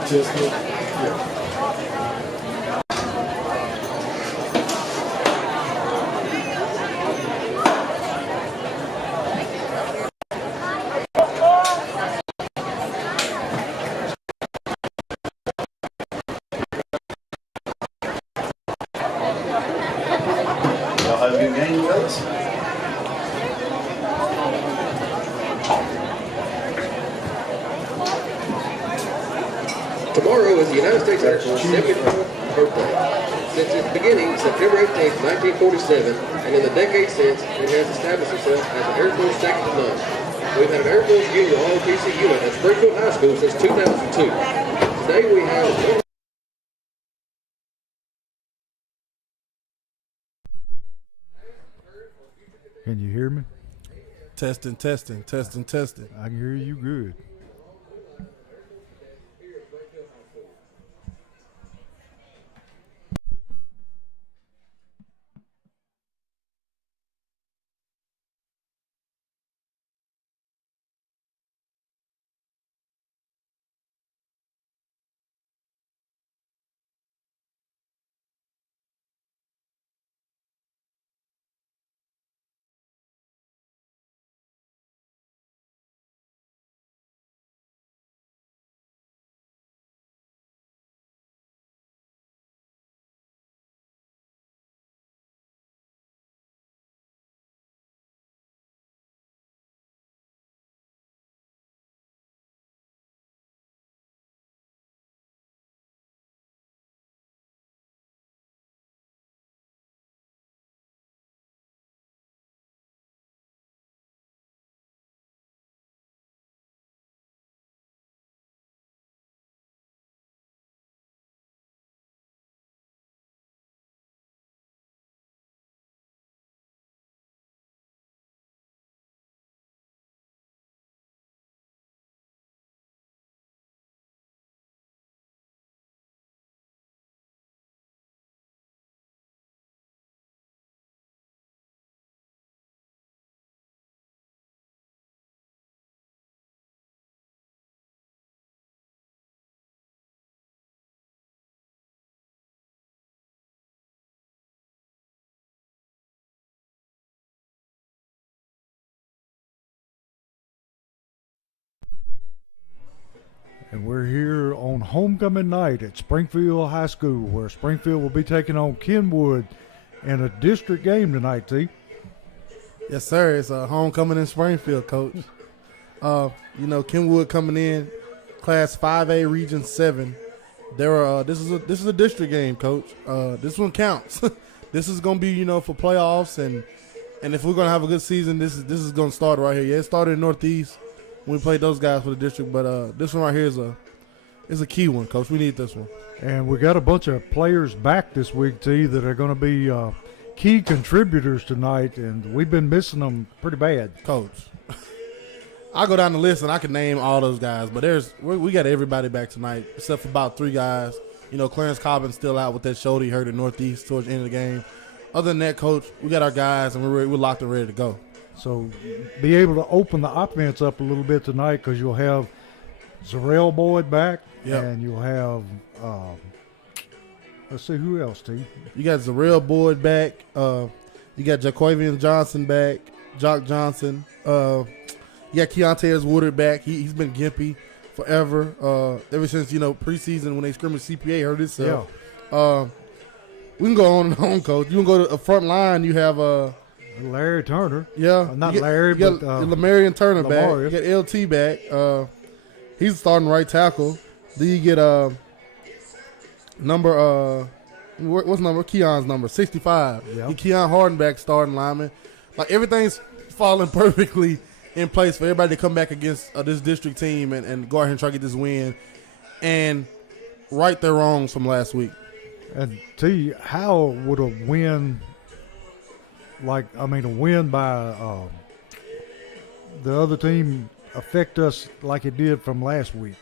Chestnut. Yeah. Y'all have a good game, fellas. Tomorrow is the United States Air Force 74th birthday. Since its beginning, September 18, 1947, and in the decades since, it has established itself as an Air Force second to none. We've had an Air Force Junior ROTC unit at Springfield High School since 2002. Today we have Can you hear me? Testing. I can hear you good. And we're here on homecoming night at Springfield High School, where Springfield will be taking on Kenwood in a district game tonight, T. Yes, sir. It's a homecoming in Springfield, Coach. Kenwood coming in, Class 5A, Region 7. This is a district game, Coach. This one counts. This is gonna be for playoffs, and if we're gonna have a good season, this is gonna start right here. Yeah, it started in Northeast when we played those guys for the district, but this one right here is a key one, Coach. We need this one. And we got a bunch of players back this week, T, that are going to be key contributors tonight, and we've been missing them pretty bad. Coach, I go down the list and I can name all those guys, but we got everybody back tonight except for about 3 guys. Clarence Cobbin's still out with that shoulder he hurt at Northeast towards the end of the game. Other than that, Coach, we got our guys and we're locked and ready to go. So be able to open the offense up a little bit tonight, because you'll have Zarrell Boyd back, and you'll have let's see, who else, T? You got Zarrell Boyd back. You got Jaquavian Johnson back, Jock Johnson. You got Keontae Woodard back. He's been gimpy forever. Ever since preseason when they scrimmaged CPA hurt himself. Yeah. We can go on and on, Coach. You can go to the front line. You have Larry Turner. Yeah. Larry, but Lamarian Turner Lamarius. back. You got LT back. He's starting right tackle. Then you get number what's number? Keon's number 65. Yep. Get Keon Harden back starting lineman. Like, everything's falling perfectly in place for everybody to come back against this district team and go out here and try to get this win and right their wrongs from last week. And T, how would a win by the other team affect us like it did from last week?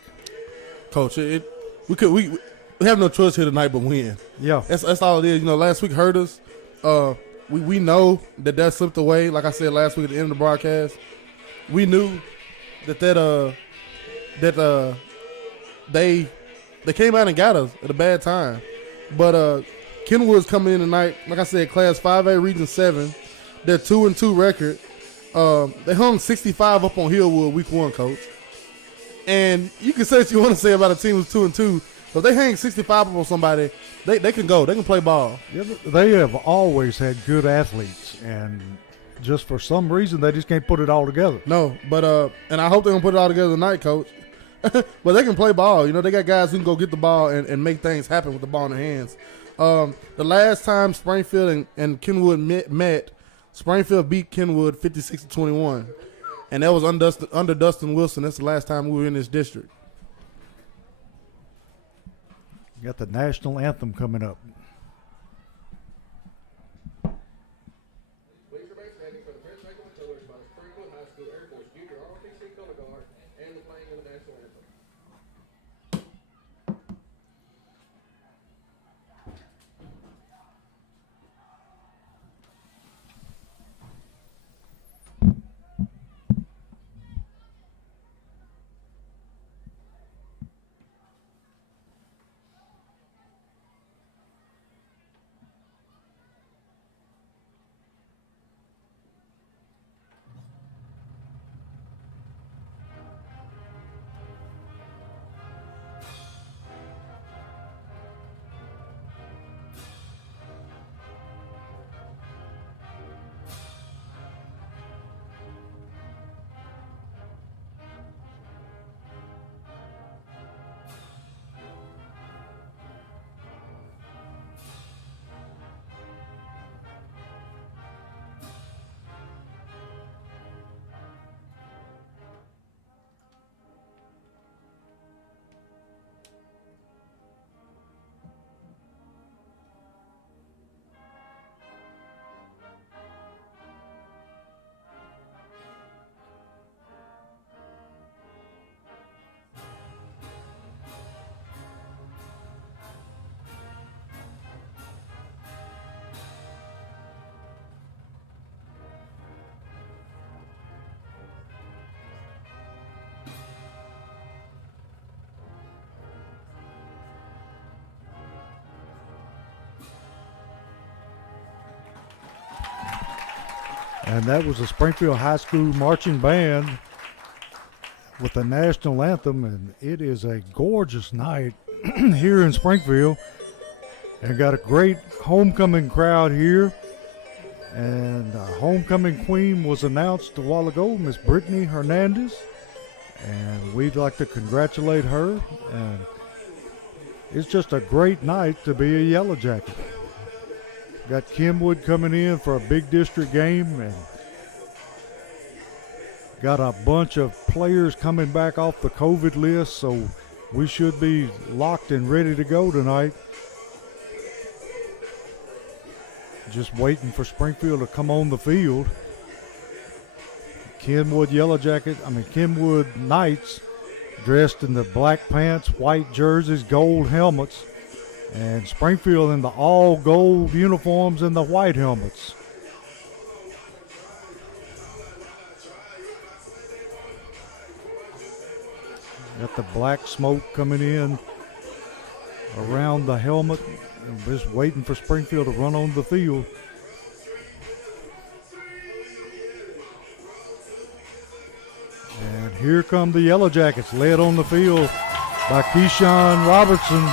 Coach, we have no choice here tonight but win. Yeah, that's all it is. Last week hurt us. We know that slipped away. Like I said last week at the end of the broadcast, we knew that they they came out and got us at a bad time. But Kenwood's coming in tonight. Like I said, Class 5A Region 7. They're 2-2 record. They hung 65 up on Hillwood week 1, Coach. And you can say what you want to say about a team who's 2-2, but if they hang 65 up on somebody, they can go. They can play ball. Yeah, they have always had good athletes, and just for some reason they just can't put it all together. No, but and I hope they're gonna put it all together tonight, Coach. But they can play ball. You know, they got guys who can go get the ball and make things happen with the ball in their hands. The last time Springfield and Kenwood met, Springfield beat Kenwood 56-21, and that was under Dustin Wilson. That's the last time we were in this district. You got the national anthem coming up. Please remain standing for the first segment of colors by the Springfield High School Air Force Junior ROTC Color Guard and the playing of the national anthem. And that was the Springfield High School Marching Band with the national anthem, and it is a gorgeous night here in Springfield. And got a great homecoming crowd here. And our homecoming queen was announced a while ago, Miss Brittany Hernandez. And we'd like to congratulate her. And it's just a great night to be a Yellow Jacket. Got Kenwood coming in for a big district game, and got a bunch of players coming back off the COVID list, so we should be locked and ready to go tonight. Just waiting for Springfield to come on the field. Kenwood Knights dressed in the black pants, white jerseys, gold helmets. And Springfield in the all gold uniforms and the white helmets. Got the black smoke coming in around the helmet. And just waiting for Springfield to run on the field. And here come the Yellow Jackets, led on the field by Keyshawn Robertson.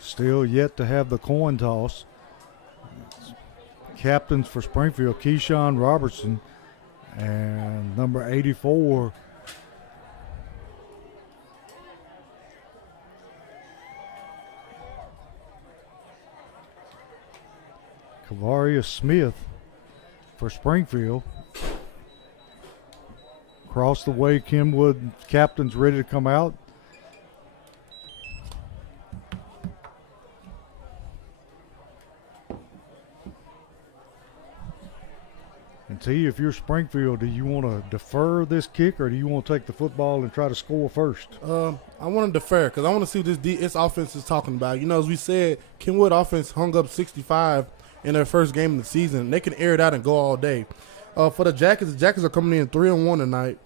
Still yet to have the coin toss. Captains for Springfield, Keyshawn Robertson and number 84, Kavaria Smith for Springfield. Across the way, Kenwood captains ready to come out. And T, if you're Springfield, do you want to defer this kick or do you want to take the football and try to score first? I want to defer because I want to see what this offense is talking about. You know, as we said, Kenwood offense hung up 65 in their first game of the season. They can air it out and go all day. For the Jackets are coming in 3-1 tonight.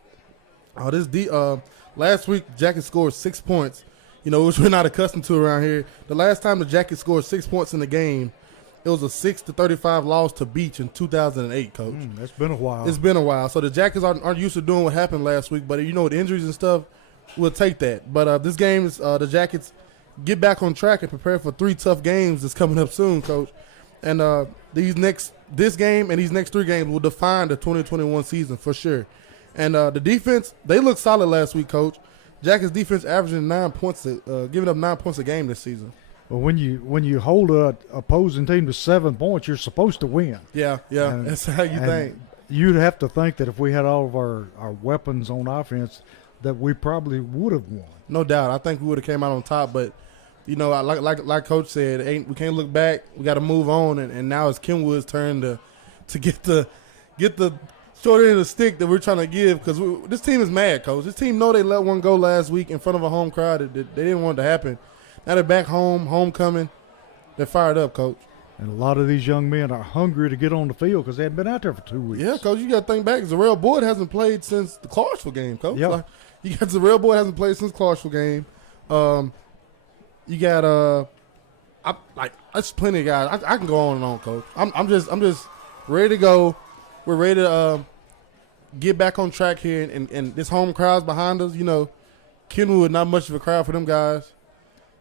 Last week, Jackets scored 6 points, you know, which we're not accustomed to around here. The last time the Jackets scored 6 points in the game, it was a 6-35 loss to Beach in 2008, Coach. That's been a while. It's been a while. So the Jackets aren't used to doing what happened last week, but, you know, with injuries and stuff, we'll take that. But this game is the Jackets get back on track and prepare for 3 tough games that's coming up soon, Coach. And this game and these next 3 games will define the 2021 season for sure. And the defense, they looked solid last week, Coach. Jackets defense averaging 9 points, giving up 9 points a game this season. Well, when you hold a opposing team to 7 points, you're supposed to win. Yeah, And- that's how you think. You'd have to think that if we had all of our weapons on offense, that we probably would have won. No doubt. I think we would have came out on top, but you know, like Coach said, we can't look back. We got to move on, and now it's Kenwood's turn to get the short end of the stick that we're trying to give because this team is mad, Coach. This team know they let one go last week in front of a home crowd. They didn't want it to happen. Now they're back home, homecoming. They're fired up, Coach. And a lot of these young men are hungry to get on the field because they hadn't been out there for 2 weeks. Yeah, Coach, you got to think back. Zarrell Boyd hasn't played since the Clarksville game, Coach. Yep. Like, you got Zarrell Boyd hasn't played since Clarksville game. You got that's plenty of guys. I can go on and on, Coach. I'm just ready to go. We're ready to get back on track here, and this home crowd's behind us. You know, Kenwood not much of a crowd for them guys.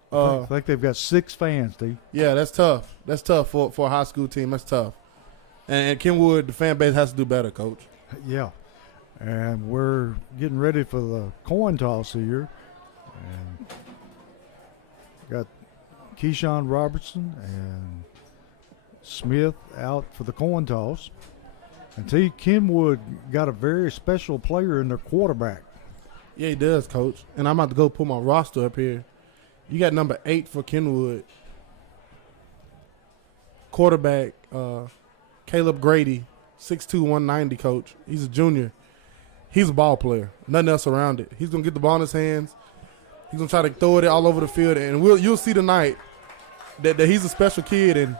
I think they've got 6 fans, Steve. Yeah, that's tough. That's tough for a high school team. That's tough. And Kenwood, the fan base has to do better, Coach. Yeah. And we're getting ready for the coin toss here. And got Keyshawn Robertson and Smith out for the coin toss. And T. Kenwood got a very special player in their quarterback. Yeah, he does, Coach. And I'm about to go put my roster up here. You got number 8 for Kenwood. Quarterback, Caleb Grady, 6'2", 190, Coach. He's a junior. He's a ball player. Nothing else around it. He's going to get the ball in his hands. He's going to try to throw it all over the field. And you'll see tonight that he's a special kid. And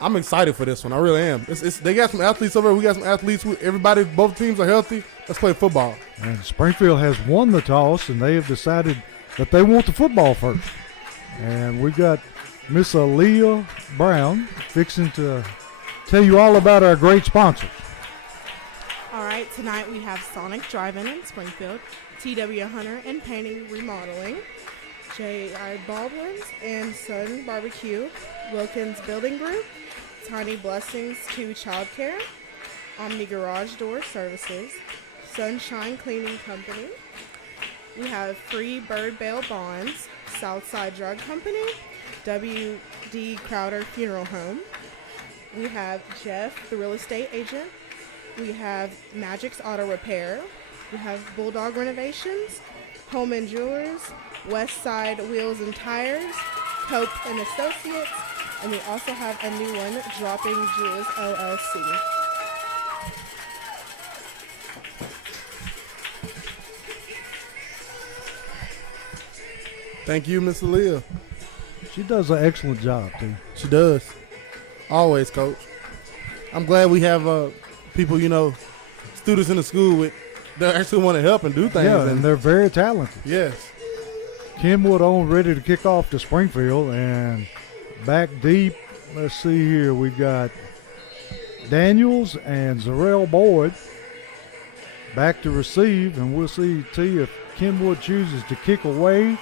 I'm excited for this one. I really am. They got some athletes over here. We got some athletes. Everybody, both teams are healthy. Let's play football. And Springfield has won the toss, and they have decided that they want the football first. And we got Miss Aaliyah Brown fixing to tell you all about our great sponsors. All right, tonight we have Sonic Drive-In in Springfield, T.W. Hunter and Painting Remodeling, J.I. Baldwin's and Son Barbecue, Wilkins Building Group, Tiny Blessings 2 Childcare, Omni Garage Door Services, Sunshine Cleaning Company. We have Free Bird Bail Bonds, Southside Drug Company, W.D. Crowder Funeral Home. We have Jeff, the real estate agent. We have Magic's Auto Repair. We have Bulldog Renovations, Home and Jewelers, West Side Wheels and Tires, Cope and Associates, and we also have a new one, Dropping Jewels LLC. Thank you, Miss Aaliyah. She does an excellent job, too. She does. Always, Coach. I'm glad we have people, you know, students in the school that actually want to help and do things. Yeah, and they're very talented. Yes. Kenwood on ready to kick off to Springfield, and back deep, let's see here, we've got Daniels and Zarrell Boyd back to receive, and we'll see if Kenwood chooses to kick away,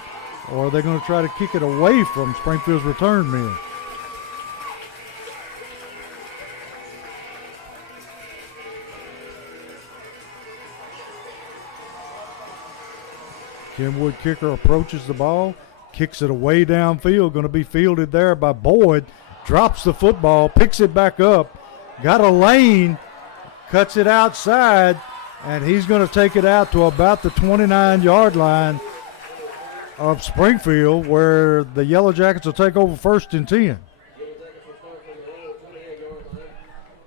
or they're going to try to kick it away from Springfield's return men. Kenwood kicker approaches the ball, kicks it away downfield, going to be fielded there by Boyd, drops the football, picks it back up, got a lane, cuts it outside, and he's going to take it out to about the 29-yard line of Springfield, where the Yellow Jackets will take over 1st and 10.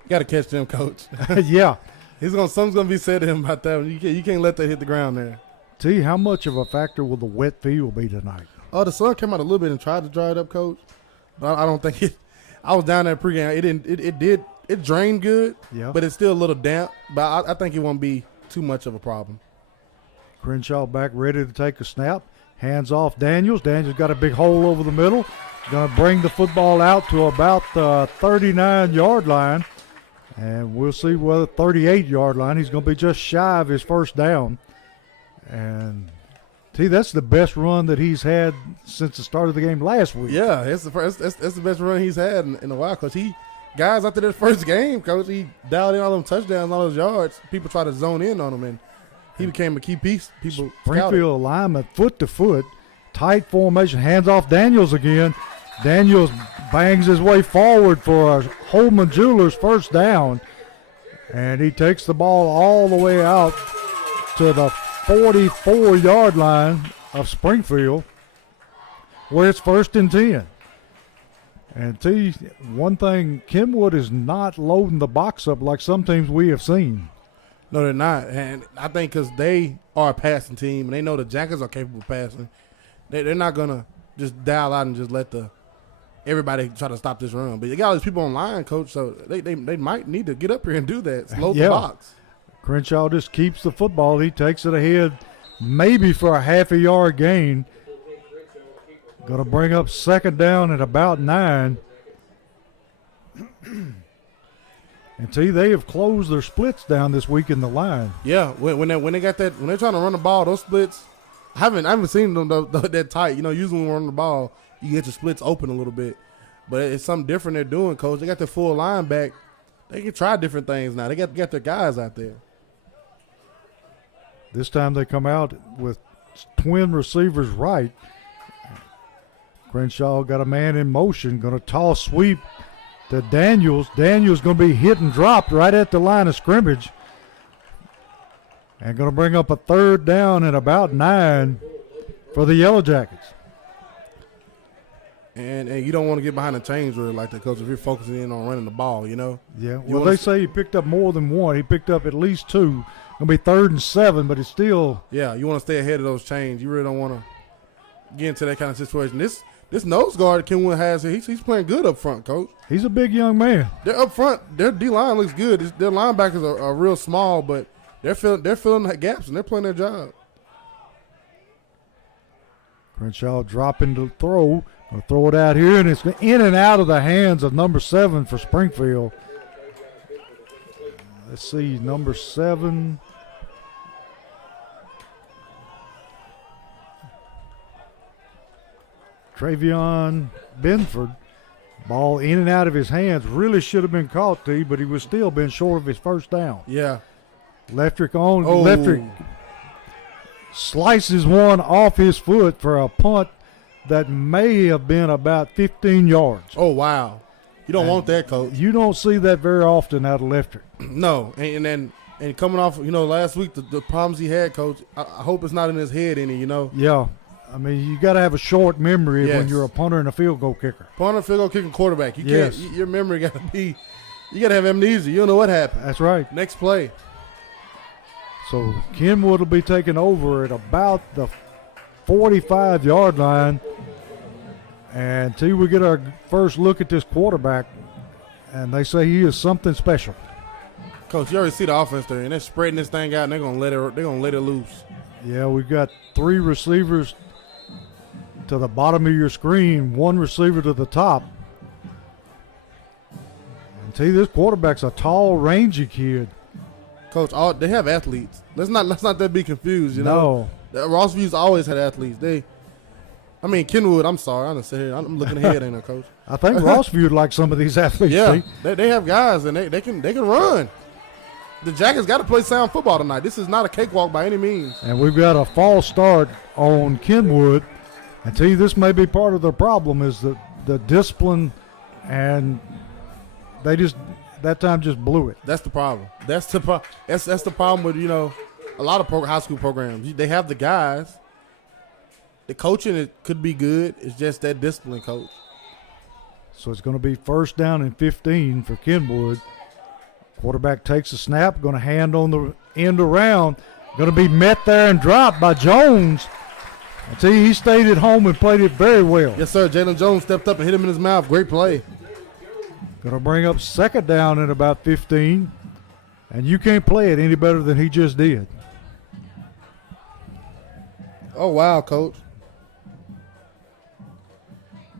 Got to catch them, coach. Yeah. Something's gonna be said to him about that one. You can't let that hit the ground there. T, how much of a factor will the wet field be tonight? Oh, the sun came out a little bit and tried to dry it up, coach. But I don't think it. I was down there pregame. It didn't. It drained good. Yeah. But it's still a little damp. But I think it won't be too much of a problem. Crenshaw back ready to take a snap. Hands off Daniels. Daniels got a big hole over the middle. Going to bring the football out to about the 39-yard line. And we'll see whether 38-yard line. He's going to be just shy of his first down. And, T, that's the best run that he's had since the start of the game last week. Yeah, that's the best run he's had in a while. Coach, guys after that first game, coach, he dialed in all them touchdowns, all those yards. People try to zone in on him, and he became a key piece. People Springfield alignment, foot to foot, tight formation, hands off Daniels again. Daniels bangs his way forward for a Holman Jewelers first down, and he takes the ball all the way out to the 44-yard line of Springfield, where it's 1st and 10. And T, one thing, Kenwood is not loading the box up like some teams we have seen. No, they're not. And I think because they are a passing team and they know the Jackets are capable of passing, they're not going to just dial out and just let everybody try to stop this run. But you got all these people online, coach, so they might need to get up here and do that, load the box. Crenshaw just keeps the football. He takes it ahead maybe for a half a yard gain. Going to bring up 2nd down at about 9. And T, they have closed their splits down this week in the line. Yeah, when they got that, when they're trying to run the ball, those splits, I haven't seen them that tight. You know, usually when we run the ball, you get your splits open a little bit. But it's something different they're doing, coach. They got their full line back. They can try different things now. They got their guys out there. This time they come out with twin receivers right. Crenshaw got a man in motion, going to toss sweep to Daniels. Daniels going to be hit and dropped right at the line of scrimmage. And going to bring up a 3rd down at about 9 for the Yellow Jackets. And you don't want to get behind the chains really like that, coach, if you're focusing in on running the ball, you know? Yeah, well, they say he picked up more than one. He picked up at least 2. Going to be 3rd and 7, but it's still. Yeah, you want to stay ahead of those chains. You really don't want to get into that kind of situation. This nose guard Kenwood has, he's playing good up front, coach. He's a big young man. They're up front. Their D-line looks good. Their linebackers are real small, but they're filling the gaps, and they're playing their job. Crenshaw dropping to throw. I'll throw it out here, and it's in and out of the hands of number 7 for Springfield. Let's see, number 7. Travion Benford. Ball in and out of his hands. Really should have been caught, T, but he was still been short of his first down. Yeah. Leftrick slices one off his foot for a punt that may have been about 15 yards. Oh, wow. You don't want that, coach. You don't see that very often out of Leftrick. No. And coming off, last week, the problems he had, coach, I hope it's not in his head any, Yeah. I mean, you got to have a short memory Yes. when you're a punter and a field goal kicker. Punter, field goal kicking quarterback. You Yes. can't, your memory got to be, you got to have amnesia. You don't know what happened. That's right. Next play. So Kenwood will be taking over at about the 45-yard line. And T, we get our first look at this quarterback, and they say he is something special. Coach, you already see the offense there, and they're spreading this thing out, and they're gonna let it loose. Yeah, we've got 3 receivers to the bottom of your screen, 1 receiver to the top. And T, this quarterback's a tall, rangy kid. Coach, they have athletes. Let's not that be confused. No. Rossview's always had athletes. Kenwood. I'm sorry, I'm looking ahead, ain't I, Coach? I think Rossview would like some of these athletes. Yeah, T. they have guys, and they can run. The Jackets got to play sound football tonight. This is not a cakewalk by any means. And we've got a false start on Kenwood. And T, this may be part of the problem is the discipline, and they just that time just blew it. That's the problem. That's the problem with a lot of high school programs. They have the guys. The coaching it could be good. It's just that discipline, coach. So it's going to be 1st down and 15 for Kenwood. Quarterback takes a snap, going to hand on the end around, going to be met there and dropped by Jones. I tell you, he stayed at home and played it very well. Yes, sir. Jalen Jones stepped up and hit him in his mouth. Great play. Going to bring up second down at about 15. And you can't play it any better than he just did. Oh, wow, Coach.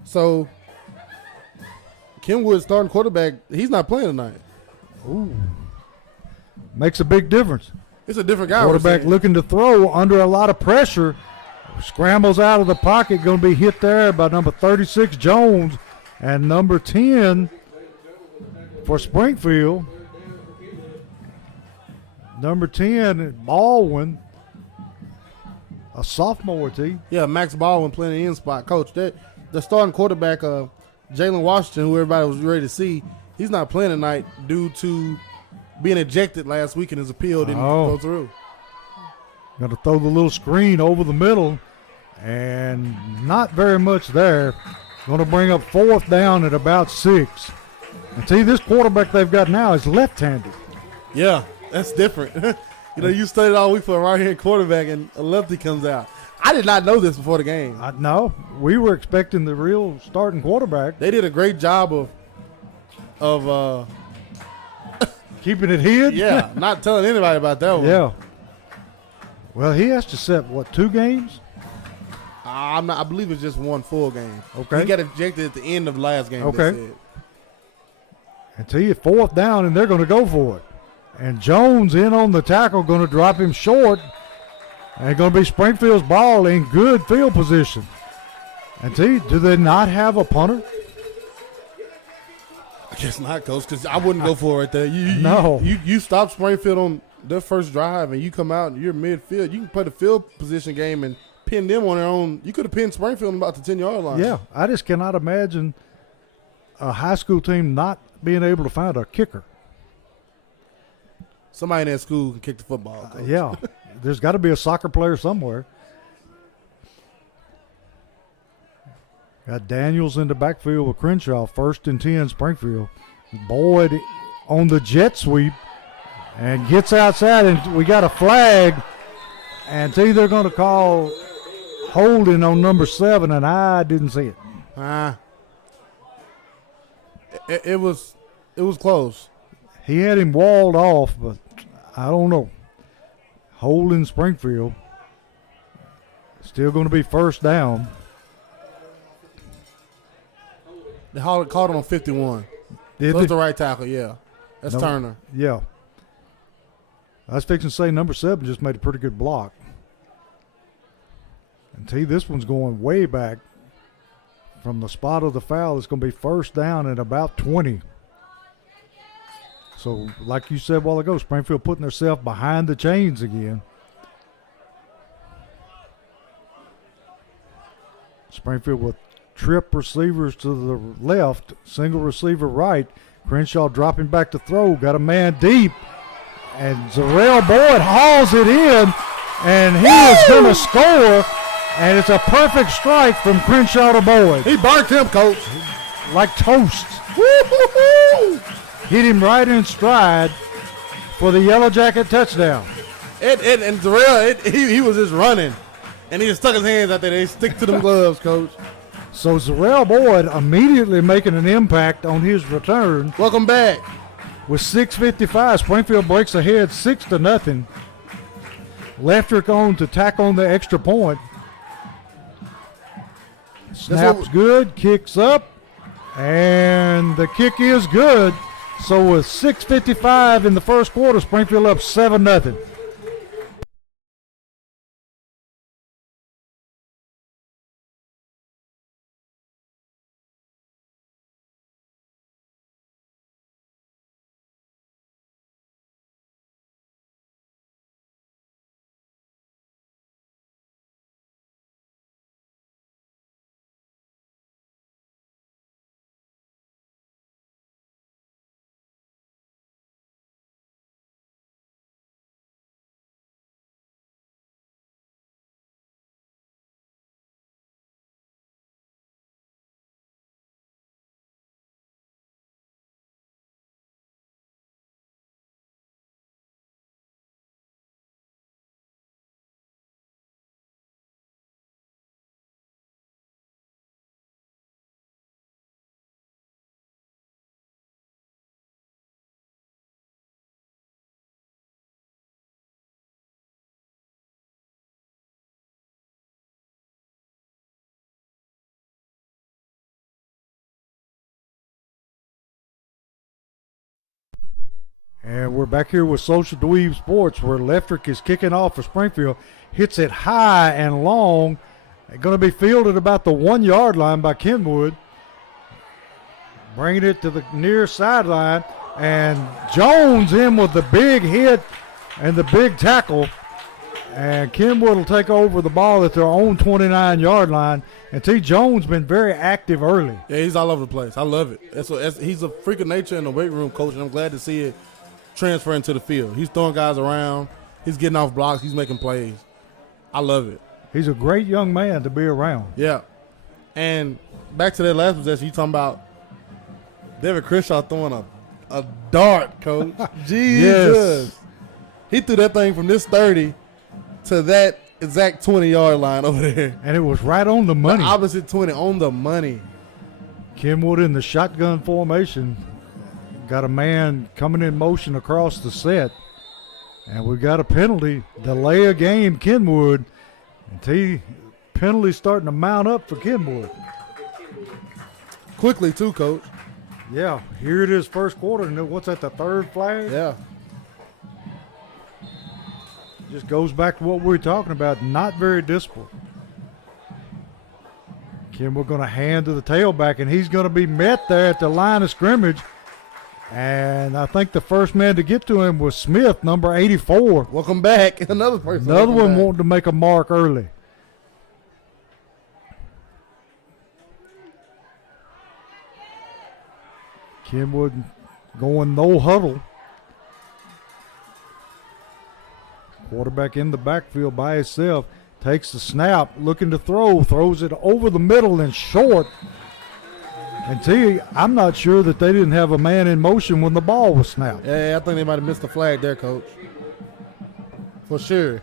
So, Kenwood starting quarterback, he's not playing tonight. Ooh. Makes a big difference. It's a different guy. Quarterback looking to throw under a lot of pressure. Scrambles out of the pocket, going to be hit there by number 36, Jones, and number 10 for Springfield. Number 10, Baldwin, a sophomore team. Yeah, Max Baldwin playing the end spot. Coach, the starting quarterback, Jalen Washington, who everybody was ready to see, he's not playing tonight due to being ejected last week and his appeal didn't go through. Going to throw the little screen over the middle, and not very much there. Going to bring up fourth down at about 6. And see, this quarterback they've got now is left-handed. Yeah, that's different. You studied all week for a right-hand quarterback, and a lefty comes out. I did not know this before the game. No, we were expecting the real starting quarterback. They did a great job of keeping it hid. Yeah, not telling anybody about that one. Yeah. Well, he has to set, 2 games? I believe it's just one full game. Okay. He got ejected at the end of the last game. Okay. And tell you, fourth down, and they're going to go for it. And Jones in on the tackle, going to drop him short. And going to be Springfield's ball in good field position. And tell you, do they not have a punter? I guess not, Coach, because I wouldn't go for it right there. No. You stop Springfield on their first drive, and you come out and you're midfield. You can play the field position game and pin them on their own. You could have pinned Springfield on about the 10-yard line. Yeah, I just cannot imagine a high school team not being able to find a kicker. Somebody in that school can kick the football. Yeah, there's got to be a soccer player somewhere. Got Daniels in the backfield with Crenshaw, 1st and 10 Springfield. Boyd on the jet sweep and gets outside, and we got a flag. And see, they're going to call holding on number 7, and I didn't see it. It was close. He had him walled off, but I don't know. Holding Springfield. Still going to be first down. They called him on 51. That's the right tackle, yeah. That's Turner. Yeah. I was fixing to say number 7 just made a pretty good block. And see, this one's going way back from the spot of the foul. It's going to be first down at about 20. So, like you said a while ago, Springfield putting themselves behind the chains again. Springfield with trip receivers to the left, single receiver right. Crenshaw dropping back to throw, got a man deep. And Zarrell Boyd hauls it in, and he is going to score. And it's a perfect strike from Crenshaw to Boyd. He barked him, Coach. Like toast. Woo-hoo-hoo! Hit him right in stride for the Yellow Jacket touchdown. And Zarrell, he was just running. And he just stuck his hands out there. They stick to them gloves, Coach. So Zarrell Boyd immediately making an impact on his return. Welcome back. With 6:55, Springfield breaks ahead 6-0. Leftrick on to tack on the extra point. Snaps good, kicks up, and the kick is good. So with 6:55 in the first quarter, Springfield up 7-0. And we're back here with Social Dweeb Sports, where Leftrick is kicking off for Springfield. Hits it high and long. Going to be fielded about the 1 yard line by Kenwood. Bringing it to the near sideline. And Jones in with the big hit and the big tackle. And Kenwood will take over the ball at their own 29-yard line. And T. Jones been very active early. Yeah, he's all over the place. I love it. He's a freak of nature in the weight room, coach, and I'm glad to see it transfer into the field. He's throwing guys around. He's getting off blocks. He's making plays. I love it. He's a great young man to be around. Yeah. And back to that last possession, you talking about David Crenshaw throwing a dart, coach. Jesus. Yes. He threw that thing from this 30 to that exact 20-yard line over there. And it was right on the money. The opposite 20 on the money. Kenwood in the shotgun formation. Got a man coming in motion across the set. And we got a penalty. Delay a game, Kenwood. And penalty starting to mount up for Kenwood. Quickly, too, coach. Yeah, here it is, first quarter. And what's that, the third flag? Yeah. Just goes back to what we were talking about. Not very disciplined. Kenwood going to hand to the tailback, and he's going to be met there at the line of scrimmage. And I think the first man to get to him was Smith, number 84. Welcome back. Another person. Another one back. wanting to make a mark early. Kenwood going no huddle. Quarterback in the backfield by himself. Takes the snap, looking to throw. Throws it over the middle and short. And I'm not sure that they didn't have a man in motion when the ball was snapped. Yeah, I think they might have missed the flag there, coach. For sure.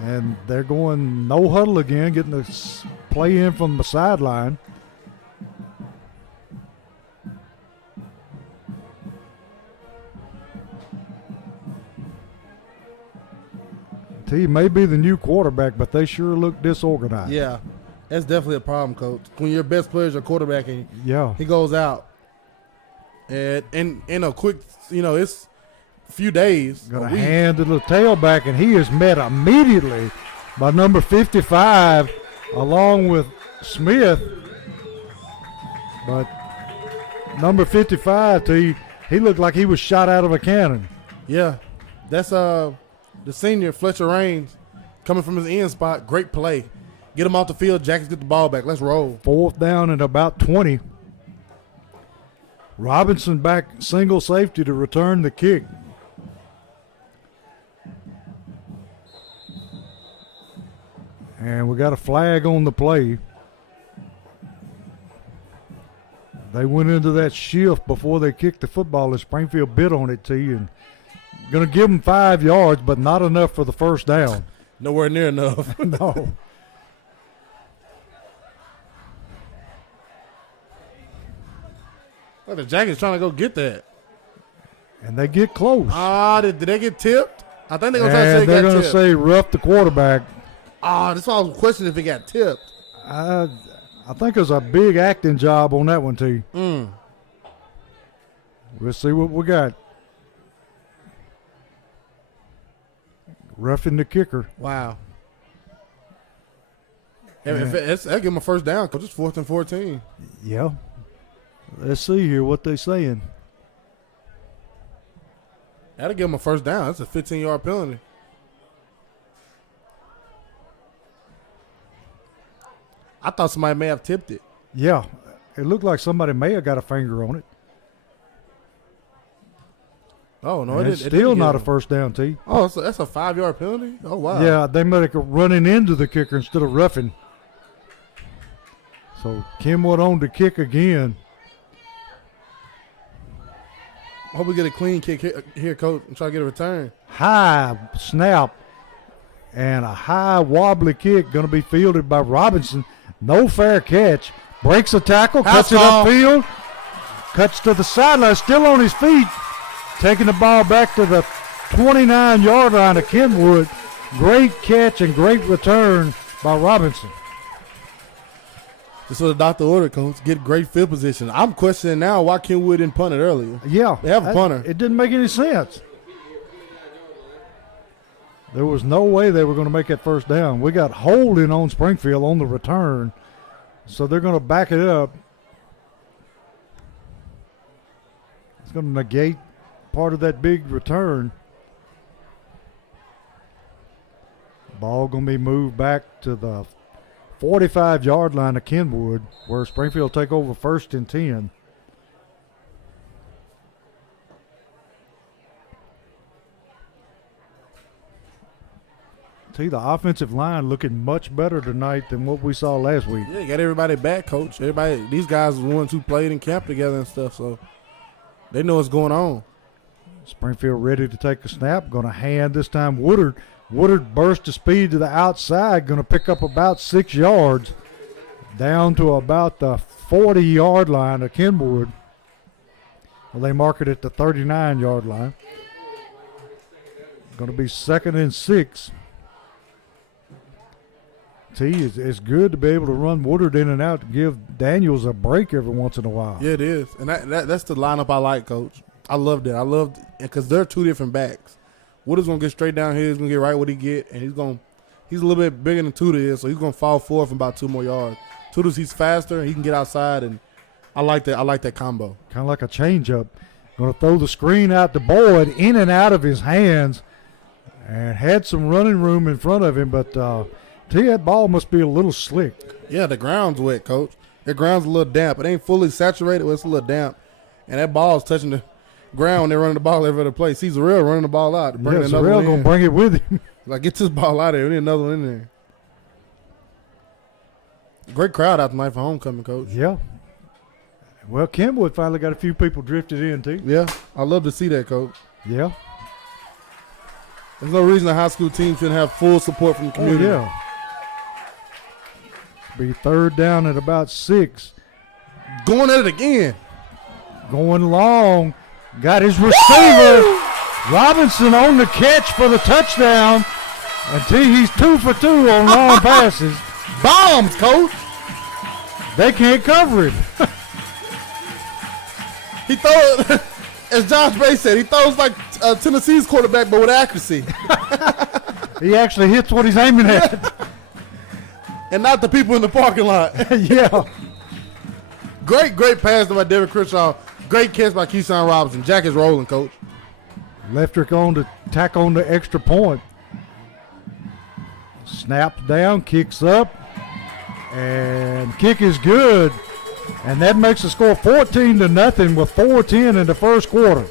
And they're going no huddle again, getting the play in from the sideline. He may be the new quarterback, but they sure look disorganized. Yeah, that's definitely a problem, coach. When your best player is your quarterback and he goes out, and in a quick, it's a few days. Going to hand to the tailback, and he is met immediately by number 55 along with Smith. But number 55, he looked like he was shot out of a cannon. Yeah, that's the senior, Fletcher Raines, coming from his end spot. Great play. Get him off the field. Jackets get the ball back. Let's roll. 4th down and about 20. Robinson back single safety to return the kick. And we got a flag on the play. They went into that shift before they kicked the football, and Springfield bit on it, and going to give them 5 yards, but not enough for the first down. Nowhere near enough. No. Look, the Jackets trying to go get that. And they get close. Did they get tipped? I think they're going to try to say they're going to say rough the quarterback. That's why I was questioning if it got tipped. I think it was a big acting job on that one, T. We'll see what we got. Roughing the kicker. Wow. That'll give him a first down because it's 4th and 14. Yeah. Let's see here what they're saying. That'll give him a first down. That's a 15-yard penalty. I thought somebody may have tipped it. Yeah. It looked like somebody may have got a finger on it. Oh, no. It's still not a first down, T. Oh, so that's a 5-yard penalty? Oh, wow. Yeah, they might have running into the kicker instead of roughing. So Kenwood on to kick again. I hope we get a clean kick here, coach, and try to get a return. High snap and a high wobbly kick going to be fielded by Robinson. No fair catch. Breaks a tackle, cuts it upfield, cuts to the sideline, still on his feet. Taking the ball back to the 29-yard line of Kenwood. Great catch and great return by Robinson. Just what the doctor ordered, coach. Get great field position. I'm questioning now why Kenwood didn't punt it earlier. Yeah. They have a punter. It didn't make any sense. There was no way they were going to make that first down. We got holding on Springfield on the return, so they're going to back it up. It's going to negate part of that big return. Ball going to be moved back to the 45-yard line of Kenwood, where Springfield take over 1st and 10. See, the offensive line looking much better tonight than what we saw last week. Yeah, you got everybody back, coach. These guys are the ones who played in camp together and stuff, so they know what's going on. Springfield ready to take a snap. Going to hand this time Woodard. Woodard burst to speed to the outside. Going to pick up about 6 yards down to about the 40-yard line of Kenwood. Well, they mark it at the 39-yard line. Going to be 2nd and 6. It's good to be able to run Woodard in and out to give Daniels a break every once in a while. Yeah, it is. And that's the lineup I like, coach. I loved it. I loved it because they're two different backs. Woodard's going to get straight down here. He's going to get right what he get, and he's a little bit bigger than Tudor is, so he's going to fall forward from about 2 more yards. Tudor's, he's faster. He can get outside, and I like that. I like that combo. Kind of like a changeup. Going to throw the screen out to Boyd, in and out of his hands, and had some running room in front of him, but that ball must be a little slick. Yeah, the ground's wet, coach. The ground's a little damp. It ain't fully saturated, but it's a little damp. And that ball's touching the ground when they're running the ball every other play. See Zarrell running the ball out. Yeah, Zarrell going to bring it with him. Like, get this ball out of there. We need another one in there. Great crowd out tonight for homecoming, coach. Yeah. Well, Kenwood finally got a few people drifted in, too. Yeah, I love to see that, coach. Yeah. There's no reason a high school team shouldn't have full support from the community. Oh, yeah. Be 3rd down at about 6. Going at it again. Going long. Got his receiver. Robinson on the catch for the touchdown. And he's 2 for 2 on long passes. Bombs, coach. They can't cover it. He throws, as Josh Bay said, he throws like Tennessee's quarterback, but with accuracy. He actually hits what he's aiming at. And not the people in the parking lot. Yeah. Great pass by David Crishaw. Great catch by Keyshawn Robinson. Jack is rolling, coach. Leftrick on to tack on the extra point. Snaps down, kicks up, and kick is good. And that makes the score 14-0 with 4:10 in the first quarter.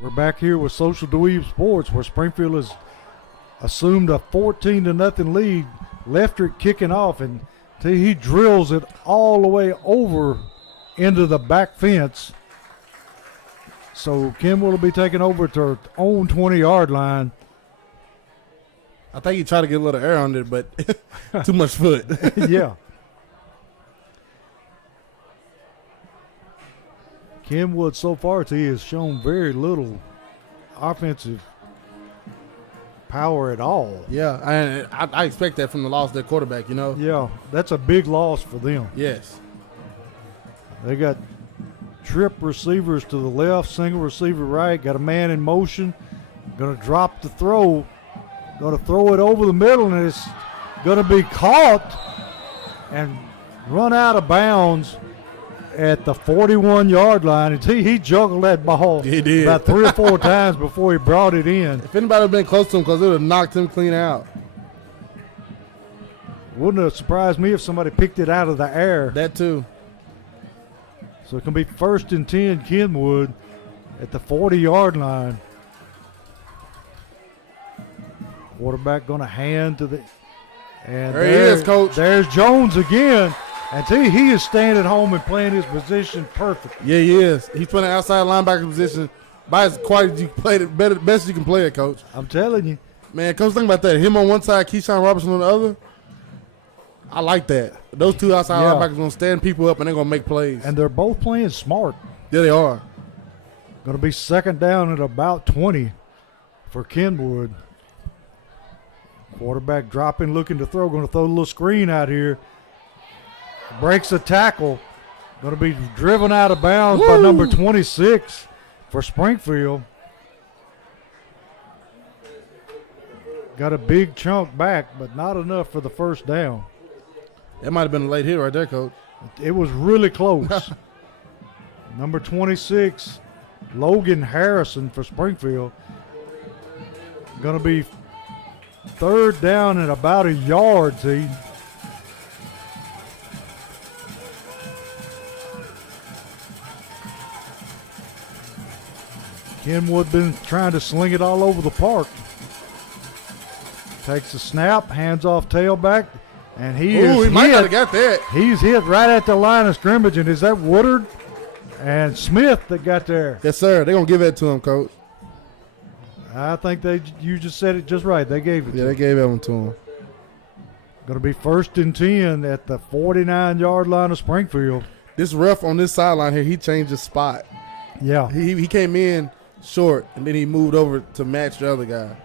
We're back here with Social Dweeb Sports, where Springfield has assumed a 14-0 lead. Leftrick kicking off, and he drills it all the way over into the back fence. So Kenwood will be taking over to her own 20-yard line. I think he tried to get a little air on it, but too much foot. Yeah. Kenwood so far has shown very little offensive power at all. Yeah, and I expect that from the loss of their quarterback, you know? Yeah, that's a big loss for them. Yes. They got trip receivers to the left, single receiver right, got a man in motion, going to drop the throw, going to throw it over the middle, and it's going to be caught and run out of bounds at the 41-yard line. And he juggled that ball He did. about 3 or 4 times before he brought it in. If anybody had been close to him, because it would have knocked him clean out. Wouldn't have surprised me if somebody picked it out of the air. That too. So it can be 1st and 10 Kenwood at the 40-yard line. Quarterback going to hand to the. And There he is, Coach. There's Jones again. And he is staying at home and playing his position perfectly. Yeah, he is. He's playing an outside linebacker position by as quiet as you can play it, best you can play it, Coach. I'm telling you. Man, Coach, think about that. Him on one side, Keyshawn Robertson on the other. I like that. Those two outside linebackers going to stand people up and they're going to make plays. And they're both playing smart. Yeah, they are. Going to be 2nd down at about 20 for Kenwood. Quarterback dropping, looking to throw. Going to throw a little screen out here. Breaks a tackle. Going to be driven out of bounds by number 26 for Springfield. Got a big chunk back, but not enough for the 1st down. That might have been a late hit right there, Coach. It was really close. Number 26, Logan Harrison for Springfield. Going to be 3rd down at about a yard, T. Kenwood been trying to sling it all over the park. Takes the snap, hands off tailback, and he might not have got that. He's hit right at the line of scrimmage, and is that Woodard and Smith that got there? Yes, sir. They're going to give that to him, Coach. I think you just said it just right. They gave it to Yeah, they him. gave that one to him. Going to be 1st and 10 at the 49-yard line of Springfield. This ref on this sideline here, he changed his spot. Yeah. He came in short, and then he moved over to match the other guy.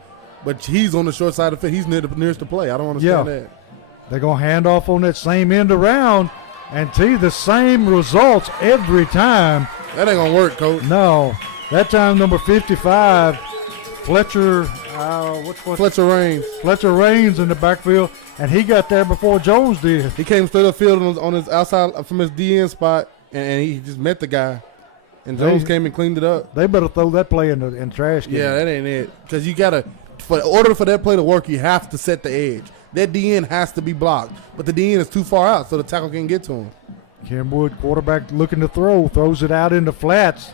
But he's on the short side of the field. He's nearest to play. I don't understand that. They're going to hand off on that same end around, and the same results every time. That ain't going to work, Coach. No. That time, number 55, Fletcher Raines. Fletcher Raines in the backfield, and he got there before Jones did. He came straight upfield on his outside from his DN spot, and he just met the guy. And Jones came and cleaned it up. They better throw that play in the trash can. Yeah, that ain't it. Because you got to, in order for that play to work, you have to set the edge. That DN has to be blocked. But the DN is too far out, so the tackle can't get to him. Kenwood quarterback looking to throw, throws it out into flats.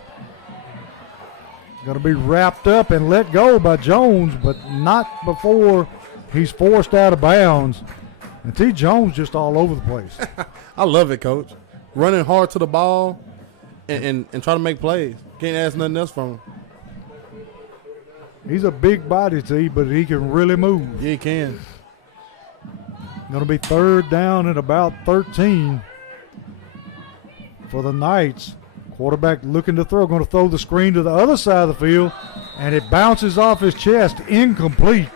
Going to be wrapped up and let go by Jones, but not before he's forced out of bounds. And T. Jones just all over the place. I love it, Coach. Running hard to the ball and try to make plays. Can't ask nothing else from him. He's a big body, T, but he can really move. Yeah, he can. Going to be 3rd down at about 13 for the Knights. Quarterback looking to throw, going to throw the screen to the other side of the field, and it bounces off his chest, incomplete.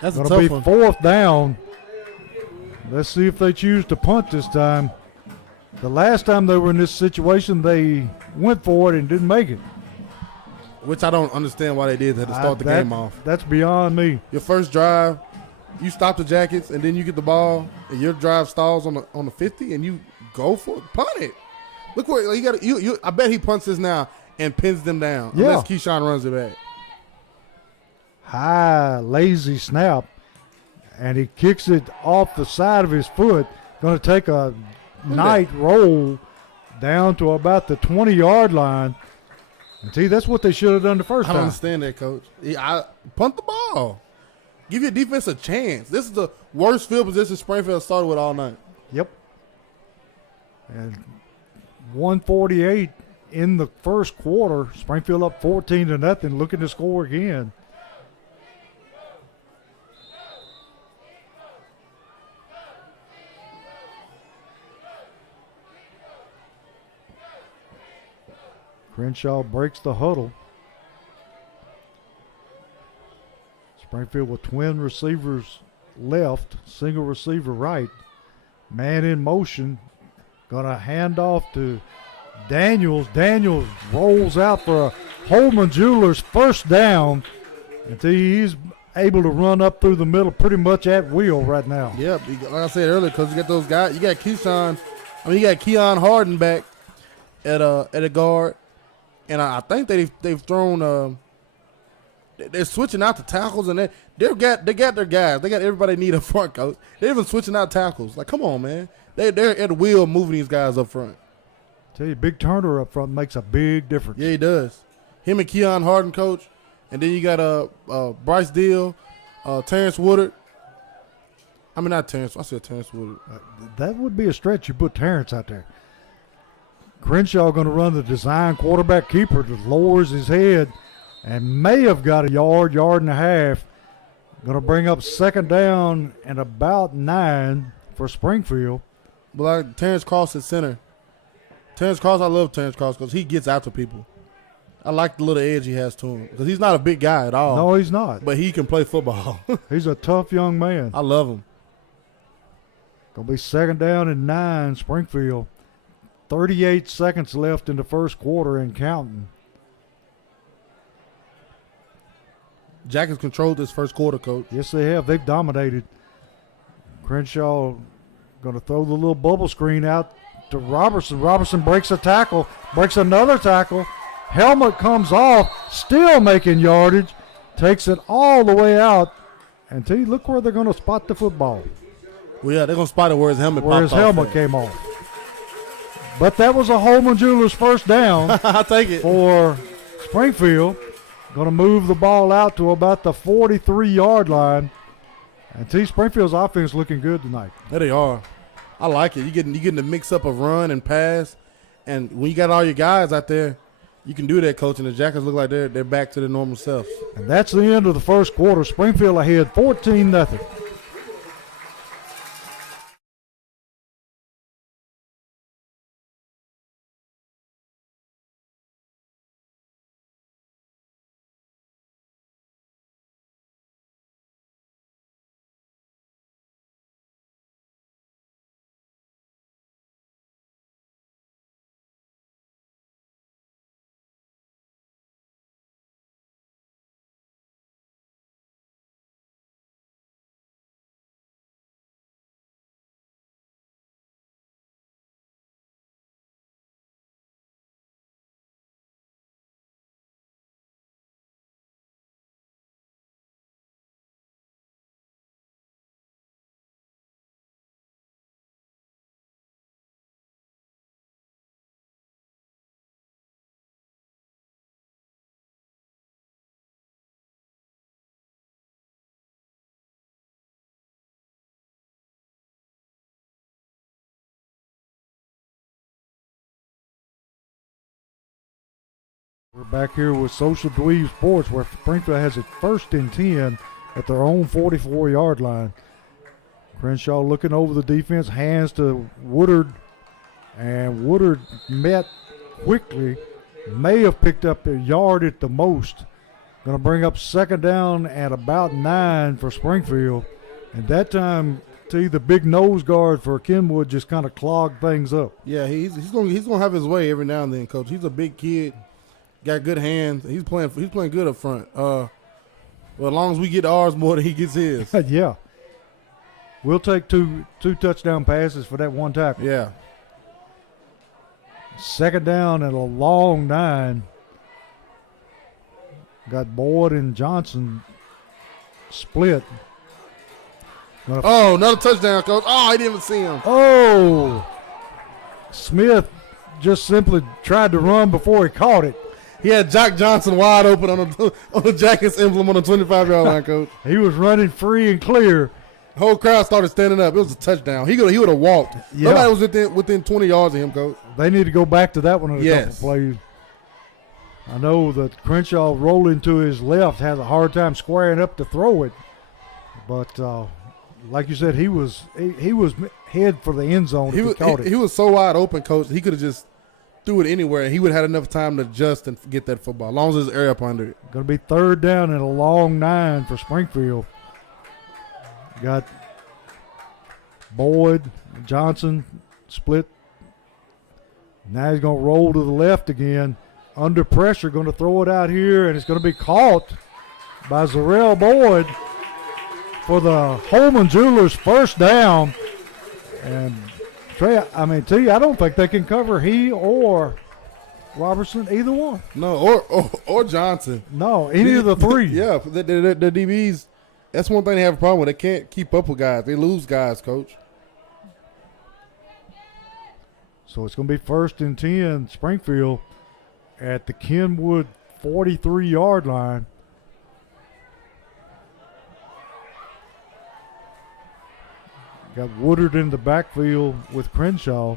That's a Going to tough be one. 4th down. Let's see if they choose to punt this time. The last time they were in this situation, they went for it and didn't make it. Which I don't understand why they did that to start the game off. That's beyond me. Your first drive, you stop the Jackets, and then you get the ball, and your drive stalls on the 50, and you go for it. Punt it. Look where you got. You. I bet he punts this now and pins them down. Yeah. Unless Keyshawn runs it back. High, lazy snap, and he kicks it off the side of his foot. Going to take a night roll down to about the 20-yard line. And see, that's what they should have done the first I don't time. understand that, Coach. Punt the ball. Give your defense a chance. This is the worst field position Springfield started with all night. Yep. And 148 in the first quarter. Springfield up 14-0, looking to score again. Crenshaw breaks the huddle. Springfield with twin receivers left, single receiver right. Man in motion. Gonna hand off to Daniels. Daniels rolls out for a Holman Jewelers first down. Until he's able to run up through the middle pretty much at will right now. Yep, like I said earlier, because you got those guys. You got you got Keon Harden back at a guard. And I think they've thrown they're switching out the tackles, and they got their guys. They got everybody they need up front, coach. They're even switching out tackles. Like, come on, man. They're at the wheel moving these guys up front. Tell you, Big Turner up front makes a big difference. Yeah, he does. Him and Keon Harden, coach. And then you got Bryce Deal, Terrence Woodard. I mean, not Terrence. I said Terrence Woodard. That would be a stretch. You put Terrence out there. Crenshaw going to run the design quarterback keeper that lowers his head and may have got a yard and a half. Going to bring up second down and about 9 for Springfield. But like Terrence Cross at center. Terrence Cross, I love Terrence Cross because he gets after people. I like the little edge he has to him because he's not a big guy at all. No, he's not. But he can play football. He's a tough young man. I love him. Going to be second down and 9, Springfield. 38 seconds left in the first quarter and counting. Jack has controlled this first quarter, coach. Yes, they have. They've dominated. Crenshaw going to throw the little bubble screen out to Robertson. Robertson breaks a tackle, breaks another tackle. Helmet comes off, still making yardage. Takes it all the way out. And look where they're going to spot the football. Well, yeah, they're going to spot it where his helmet where his helmet came off. But that was a Holman Jewelers first down. I'll take it. For Springfield. Going to move the ball out to about the 43-yard line. And Springfield's offense looking good tonight. There they are. I like it. You're getting the mix up of run and pass. And when you got all your guys out there, you can do that, coach. And the Jackets look like they're back to their normal selves. And that's the end of the first quarter. Springfield ahead 14-0. We're back here with Social Dweeb Sports, where Springfield has it 1st and 10 at their own 44-yard line. Crenshaw looking over the defense, hands to Woodard, and Woodard met quickly, may have picked up a yard at the most. Going to bring up second down at about 9 for Springfield. And that time, the big nose guard for Kenwood just kind of clogged things up. Yeah, he's gonna have his way every now and then, coach. He's a big kid. Got good hands. He's playing good up front. Well, as long as we get ours more than he gets his. Yeah. We'll take two touchdown passes for that one tackle. Yeah. Second down and a long 9. Got Boyd and Johnson split. Oh, another touchdown, coach. Oh, I didn't even see him. Oh. Smith just simply tried to run before he caught it. He had Jock Johnson wide open on the Jackets emblem on the 25-yard line, coach. He was running free and clear, Whole crowd started standing up. It was a touchdown. He would have walked. Yeah. Nobody was within 20 yards of him, Coach. They need to go back to that one in a Yes. couple plays. I know that Crenshaw rolling to his left has a hard time squaring up to throw it, but like you said, he was head for the end zone. He caught it. He was so wide open, Coach. He could have just threw it anywhere, and he would have had enough time to adjust and get that football, as long as there's air up under it. Going to be 3rd down and a long 9 for Springfield. Got Boyd, Johnson split. Now he's going to roll to the left again. Under pressure, going to throw it out here, and it's going to be caught by Zarrell Boyd for the Holman Jewelers first down. And Trey, I don't think they can cover he or Robertson, either one. No, or Johnson. No, any of the three. Yeah, the DBs, that's one thing they have a problem with. They can't keep up with guys. They lose guys, Coach. So it's going to be 1st and 10, Springfield at the Kenwood 43-yard line. Got Woodard in the backfield with Crenshaw.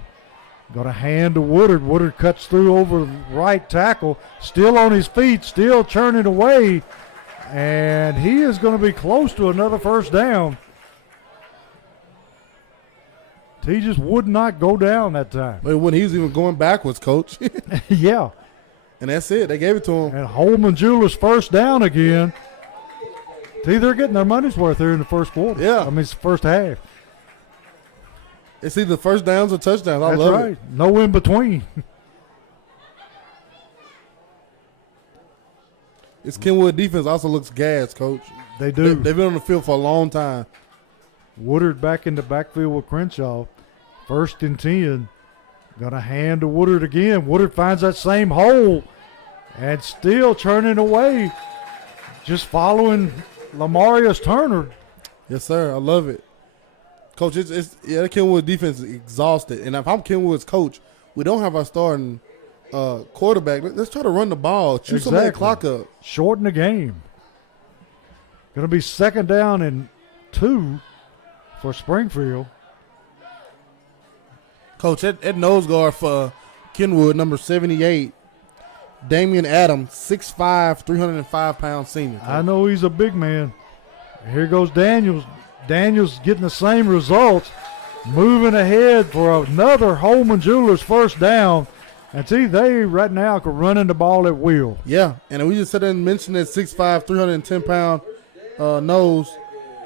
Going to hand to Woodard. Woodard cuts through over the right tackle. Still on his feet, still churning away. And he is going to be close to another first down. He just would not go down that time. But when he was even going backwards, Coach. Yeah. And that's it. They gave it to him. And Holman Jewelers first down again. See, they're getting their money's worth here in the first quarter. Yeah. It's the first half. It's either first downs or touchdowns. I That's love right. it. No in between. This Kenwood defense also looks gas, Coach. They do. They've been on the field for a long time. Woodard back in the backfield with Crenshaw. 1st and 10. Going to hand to Woodard again. Woodard finds that same hole and still churning away. Just following Lamarius Turner. Yes, sir. I love it. Coach, the Kenwood defense is exhausted. And if I'm Kenwood's coach, we don't have our starting quarterback. Let's try to run the ball. Chew some of that clock up. Shorten the game. Going to be 2nd down and 2 for Springfield. Coach, that nose guard for Kenwood, number 78, Damian Adams, 6'5", 305-pound senior. Coach. I know he's a big man. Here goes Daniels. Daniels getting the same results, moving ahead for another Holman Jewelers first down. And see, they right now can run the ball at will. Yeah, and we just said and mentioned that 6'5", 310-pound nose,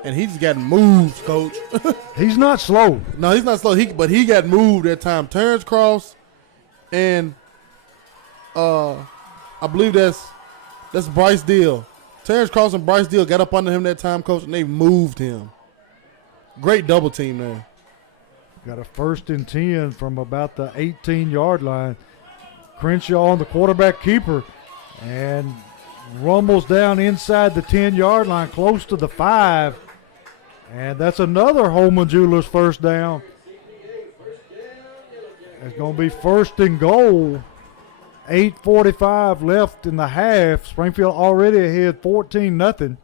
and he's gotten moved, Coach. He's not slow. No, he's not slow. But he got moved that time. Terrence Cross and I believe that's Bryce Deal. Terrence Cross and Bryce Deal got up under him that time, Coach, and they moved him. Great double team there. Got a 1st and 10 from about the 18-yard line. Crenshaw on the quarterback keeper and rumbles down inside the 10-yard line, close to the 5. And that's another Holman Jewelers first down. It's going to be 1st and goal. 8:45 left in the half. Springfield already ahead 14-0.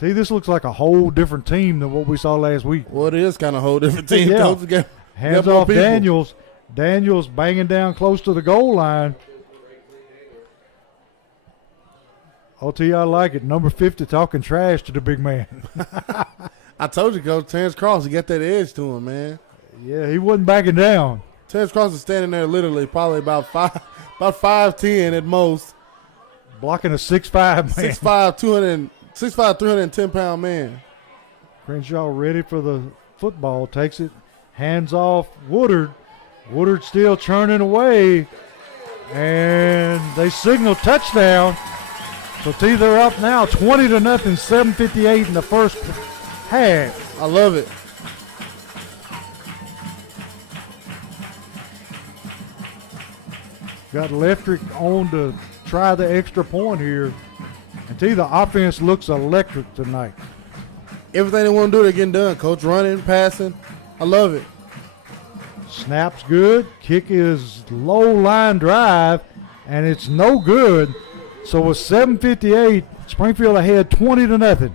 See, this looks like a whole different team than what we saw last week. Well, it is kind of a whole different team. Yeah. Coach. Hands off Daniels. Daniels banging down close to the goal line. OT, I like it. Number 50 talking trash to the big man. I told you, Coach, Terrence Cross, he got that edge to him, man. Yeah, he wasn't backing down. Terrence Cross is standing there literally probably about 5'10" at most. Blocking a 6'5" man. 6'5", 310-pound man. Crenshaw ready for the football. Takes it. Hands off Woodard. Woodard still churning away. And they signal touchdown. So T, they're up now 20-0, 7:58 in the first half. I love it. Got Electric on to try the extra point here. And T, the offense looks electric tonight. Everything they want to do, they're getting done, Coach. Running, passing. I love it. Snap's good. Kick is low line drive, and it's no good. So with 7:58, Springfield ahead 20-0.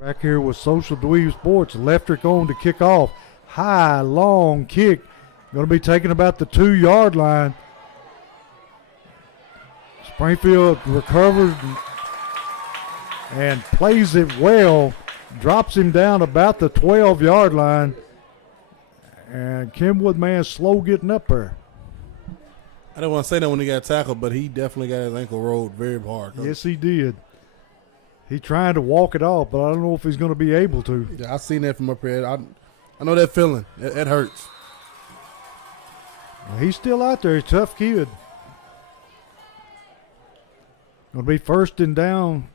Back here with Social Dweeb Sports. Electric on to kick off. High, long kick. Going to be taken about the 2-yard line. Springfield recovers and plays it well. Drops him down about the 12-yard line. And Kenwood man slow getting up there. I didn't want to say that when he got tackled, but he definitely got his ankle rolled very hard. Coach. Yes, he did. He's trying to walk it off, but I don't know if he's going to be able to. Yeah, I've seen that from up here. I know that feeling. It hurts. He's still out there. He's a tough kid. Going to be first down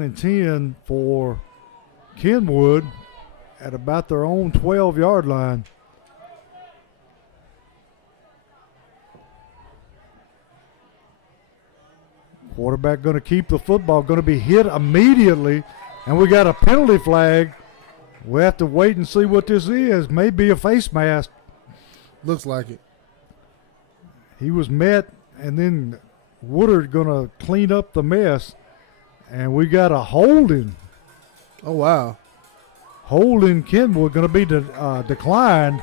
and 10 for Kenwood at about their own 12-yard line. Quarterback going to keep the football, going to be hit immediately, and we got a penalty flag. We have to wait and see what this is. Maybe a face mask. Looks like it. He was met, and then Woodard going to clean up the mess, and we got a holding. Oh, wow. Holding Kenwood going to be declined.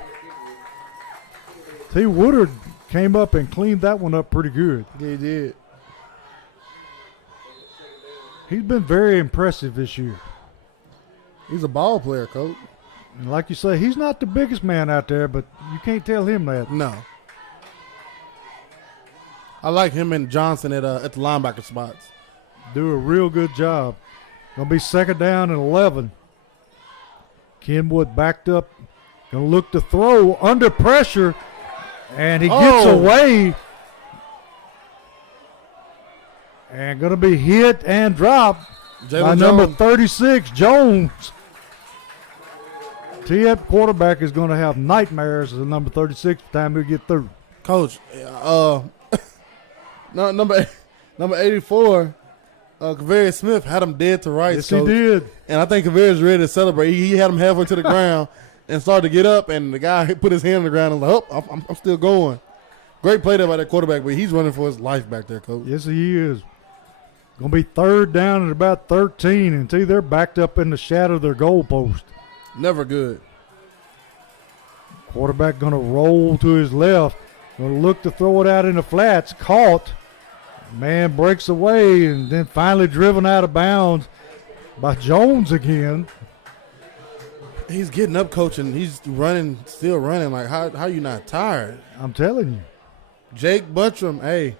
T. Woodard came up and cleaned that one up pretty good. Yeah, he did. He's been very impressive this year. He's a ball player, Coach. And like you say, he's not the biggest man out there, but you can't tell him that. No. I like him and Johnson at the linebacker spots. Do a real good job. Going to be second down and 11. Kenwood backed up. Going to look to throw under pressure, and he gets away. And going to be hit and dropped by number 36, Jones. That quarterback is going to have nightmares as a number 36 by the time we get through. Coach, no, number 84, Kavarius Smith had him dead to rights. Yes, he did. And I think Kavarius ready to celebrate. He had him halfway to the ground and started to get up, and the guy put his hand on the ground and was like, I'm still going. Great play there by that quarterback, but he's running for his life back there, Coach. Yes, he is. Going to be third down at about 13, and see, they're backed up in the shadow of their goal post. Never good. Quarterback going to roll to his left. Going to look to throw it out in the flats. Caught. Man breaks away, and then finally driven out of bounds by Jones again. He's getting up, Coach, and he's running, still running. Like, how you not tired? I'm telling you. Jake Buttram, hey,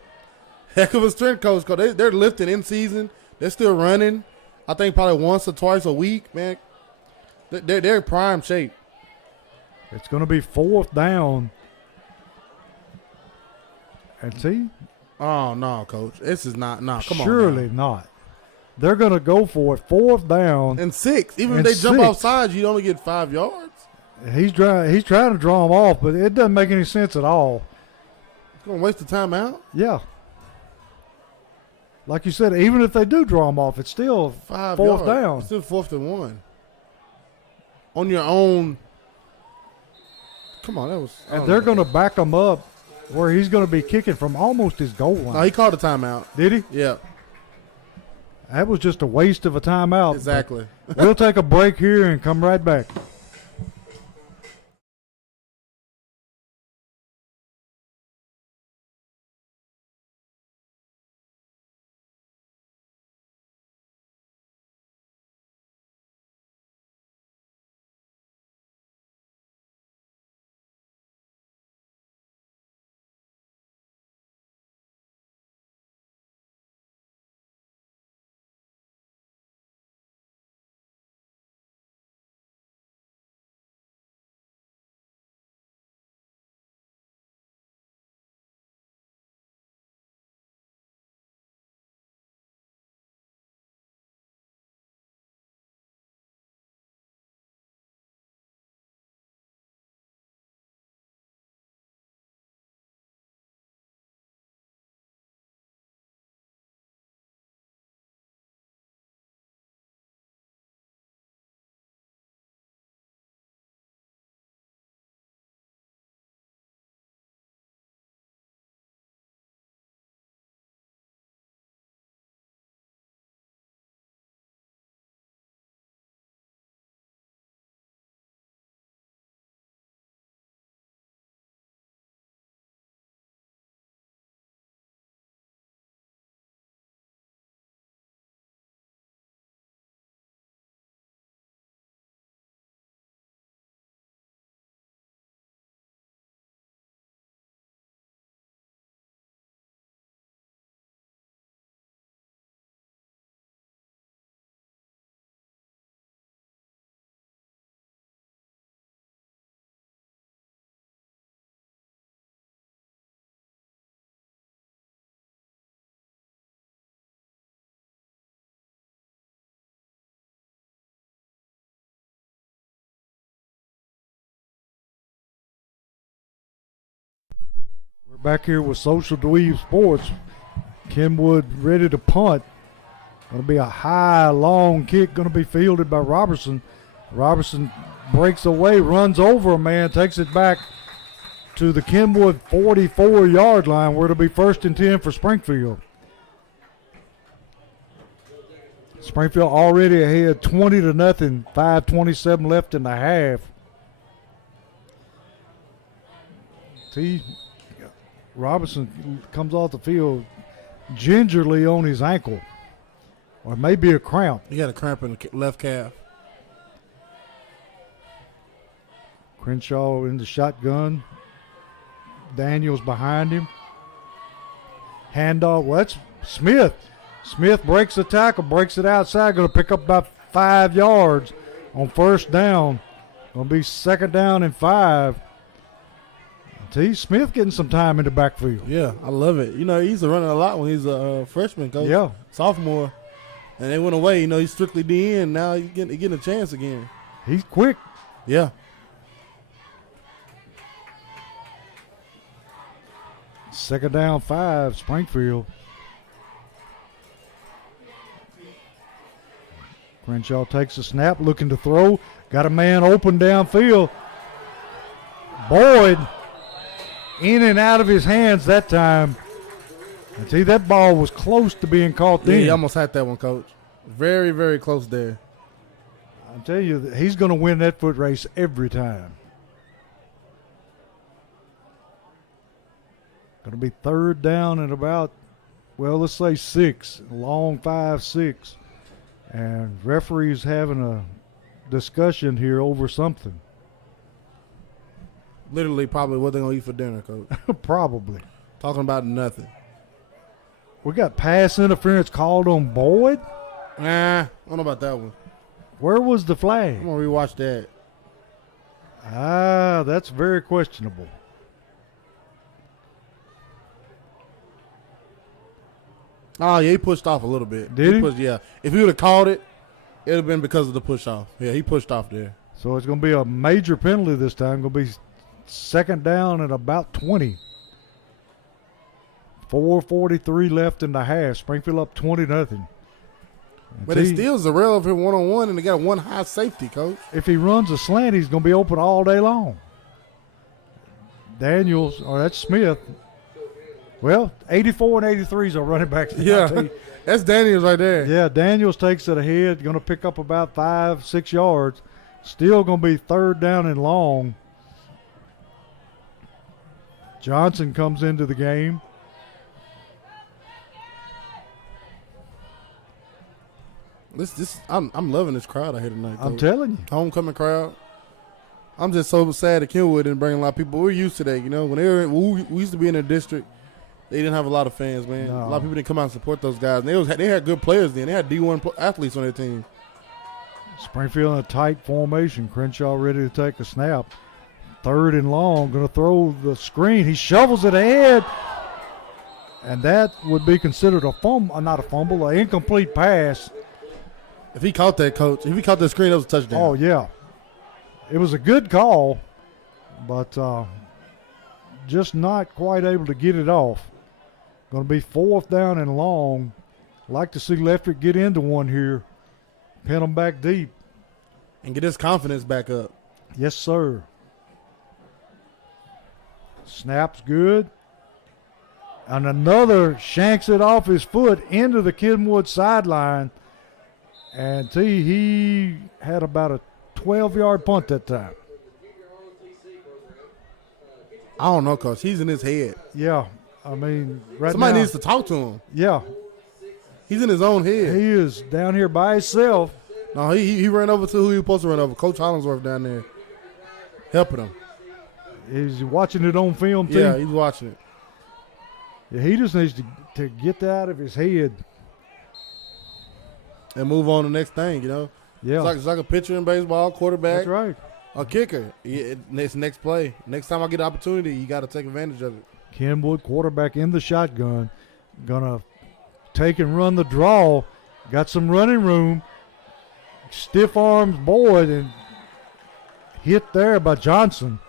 heck of a strength coach. Cause they're lifting in season. They're still running. I think probably once or twice a week, man. They're in prime shape. It's going to be fourth down. And see? Oh, no, Coach. This is not. No, come on. Surely not. They're going to go for it. Fourth down. And 6. Even if they jump off sides, you only get 5 yards. He's trying to draw them off, but it doesn't make any sense at all. It's going to waste the timeout? Yeah. Like you said, even if they do draw them off, it's still 5 fourth yards. down. It's still 4th and 1. On your own. Come on, that was. And they're going to back them up where he's going to be kicking from almost his goal line. No, he called a timeout. Did he? Yeah, That was just a waste of a timeout. exactly. We'll take a break here and come right back. We're back here with Social Dweeb Sports. Kenwood ready to punt. Going to be a high, long kick, going to be fielded by Robertson. Robertson breaks away, runs over a man, takes it back to the Kenwood 44-yard line, where it'll be 1st and 10 for Springfield. Springfield already ahead 20-0, 5:27 left in the half. See, Robinson comes off the field gingerly on his ankle, or maybe a cramp. He got a cramp in the left calf. Crenshaw in the shotgun. Daniels behind him. Handoff. Well, that's Smith. Smith breaks the tackle, breaks it outside. Going to pick up about 5 yards on 1st down. Going to be 2nd down and 5. T. Smith getting some time in the backfield. Yeah, I love it. You know, he's running a lot when he's a freshman, coach. Yeah. Sophomore. And they went away. You know, he's strictly DN. Now he's getting a chance again. He's quick. Yeah. Second down, 5, Springfield. Crenshaw takes a snap, looking to throw. Got a man open downfield. Boyd in and out of his hands that time. And see, that ball was close to being caught Yeah, in. he almost had that one, coach. Very, very close there. I tell you, he's going to win that foot race every time. Going to be 3rd down and about, well, let's say 6. Long 5, 6. And referee's having a discussion here over something. Literally probably what they're going to eat for dinner, coach. Probably. Talking about nothing. We got pass interference called on Boyd. Nah, I don't know about that one. Where was the flag? I'm going to rewatch that. That's very questionable. Oh, yeah, he pushed off a little bit. Did he? Yeah. If he would have called it, it would have been because of the push off. Yeah, he pushed off there. So it's going to be a major penalty this time. Going to be 2nd down at about 20. 4:43 left in the half. Springfield up 20-0. But it steals the rail of him one-on-one, and they got a one high safety, coach. If he runs a slant, he's going to be open all day long. Daniels, or that's Smith. Well, 84 and 83s are running backs. Yeah, that's Daniels right there. Yeah, Daniels takes it ahead, going to pick up about 5-6 yards. Still going to be third down and long. Johnson comes into the game. I'm loving this crowd out here tonight. I'm telling you. Homecoming crowd. I'm just so sad that Kenwood didn't bring a lot of people. We're used to that, you know. When we used to be in the district, they didn't have a lot of fans, man. No. A lot of people didn't come out and support those guys. And they had good players then. They had D1 athletes on their team. Springfield in a tight formation. Crenshaw ready to take a snap. Third and long, going to throw the screen. He shovels it ahead, and that would be considered a fumble, not a fumble, an incomplete pass. If he caught that, Coach, if he caught that screen, that was a touchdown. Oh, yeah. It was a good call, but just not quite able to get it off. Going to be fourth down and long. Like to see Leftrick get into one here. Pin them back deep. And get his confidence back up. Yes, sir. Snap's good. And another shanks it off his foot into the Kenwood sideline. And he had about a 12-yard punt that time. I don't know, Coach. He's in his head. Yeah, I mean, right Somebody now, needs to talk to him. Yeah, He's in his own head. he is down here by himself. No, he ran over to who he was supposed to run over. Coach Hollingsworth down there helping him. He's watching it on film, too. Yeah, he's watching it. Yeah, he just needs to get that out of his head. And move on to the next thing, you know. Yeah, It's like a pitcher in baseball, quarterback, that's right. a kicker. It's next play. Next time I get the opportunity, you got to take advantage of it. Kenwood, quarterback in the shotgun, gonna take and run the draw. Got some running room. Stiff arms Boyd and hit there by Johnson.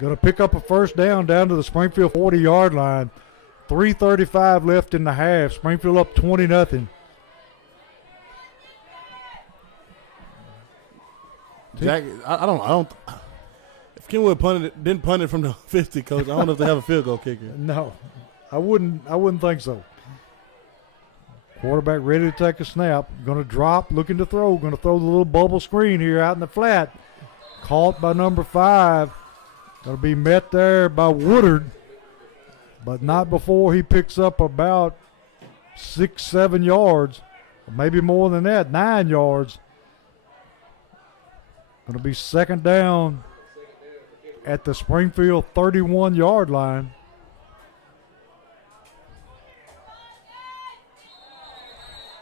Gonna pick up a first down to the Springfield 40-yard line. 3:35 left in the half. Springfield up 20-0. Jack, I don't. If Kenwood didn't punt it from the 50, Coach, I don't know if they have a field goal kicker. No, I wouldn't think so. Quarterback ready to take a snap. Going to drop, looking to throw. Going to throw the little bubble screen here out in the flat. Caught by number 5. Going to be met there by Woodard, but not before he picks up about 6-7 yards, or maybe more than that, 9 yards. Going to be second down at the Springfield 31-yard line.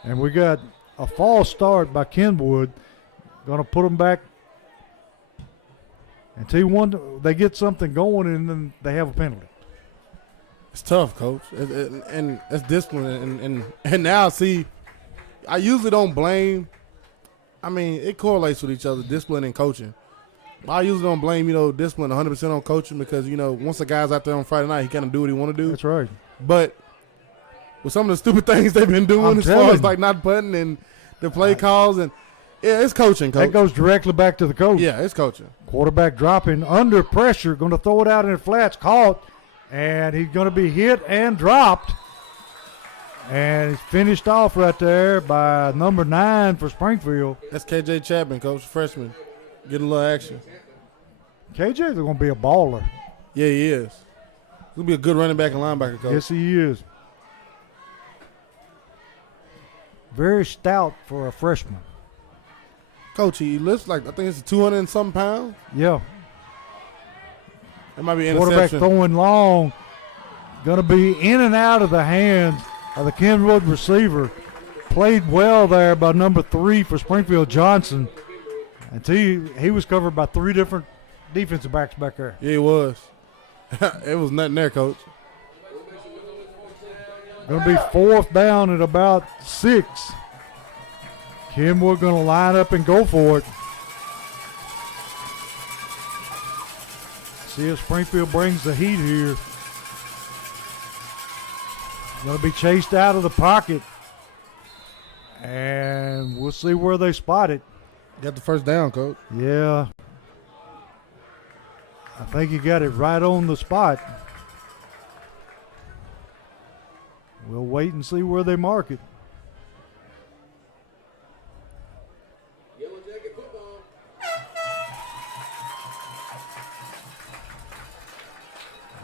And we got a false start by Kenwood. Going to put them back until they get something going, and then they have a penalty. It's tough, Coach, and it's discipline. And now, see, I usually don't blame. I mean, it correlates with each other, discipline and coaching. I usually don't blame, discipline 100% on coaching because, once a guy's out there on Friday night, he kind of do what he want to do. That's right. But with some of the stupid things they've been doing as far as like not punting and the play calls, and yeah, it's coaching, Coach. That goes directly back to the coach. Yeah, it's coaching. Quarterback dropping under pressure, going to throw it out in the flats, caught, and he's going to be hit and dropped. And he's finished off right there by number 9 for Springfield. That's KJ Chapman, Coach, freshman. Getting a little action. KJ's going to be a baller. Yeah, he is. He'll be a good running back and linebacker, Coach. Yes, he is. Very stout for a freshman. Coach, he lifts like, I think it's 200 and something pounds. Yeah. It might be an Quarterback interception. throwing long. Going to be in and out of the hands of the Kenwood receiver. Played well there by number 3 for Springfield, Johnson. Until he was covered by 3 different defensive backs back there. Yeah, he was. It was nothing there, Coach. Going to be fourth down at about 6. Kenwood going to line up and go for it. See if Springfield brings the heat here. Going to be chased out of the pocket. And we'll see where they spot it. Got the first down, Coach. Yeah. I think he got it right on the spot. We'll wait and see where they mark it. Yellow Jacket football.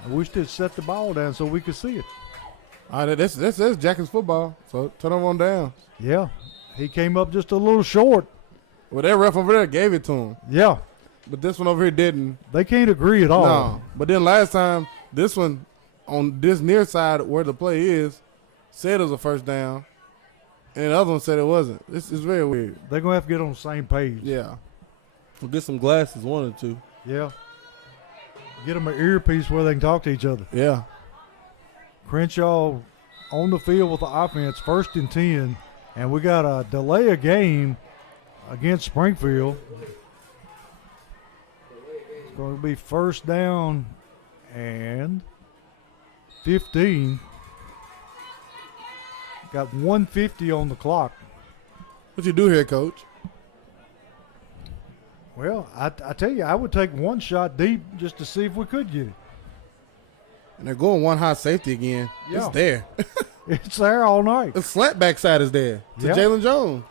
I wish they'd set the ball down so we could see it. All right, that's Jackets football. So turn them on down. Yeah, he came up just a little short. Well, that ref over there gave it to him, Yeah, but this one over here didn't. they can't agree at all. No, but then last time, this one on this near side where the play is said it was a first down, and the other one said it wasn't. This is very weird. They're going to have to get on the same page. Yeah. We'll get some glasses, one or two. Yeah. Get them an earpiece where they can talk to each other. Yeah. Crenshaw on the field with the offense, 1st and 10, and we got a delay of game against Springfield. It's going to be 1st down and 15. Got 150 on the clock. What you do here, Coach? Well, I tell you, I would take one shot deep just to see if we could get it. And they're going one high safety again. Yeah. It's there. It's there all night. The slant backside is there to Yeah. Jalen Jones.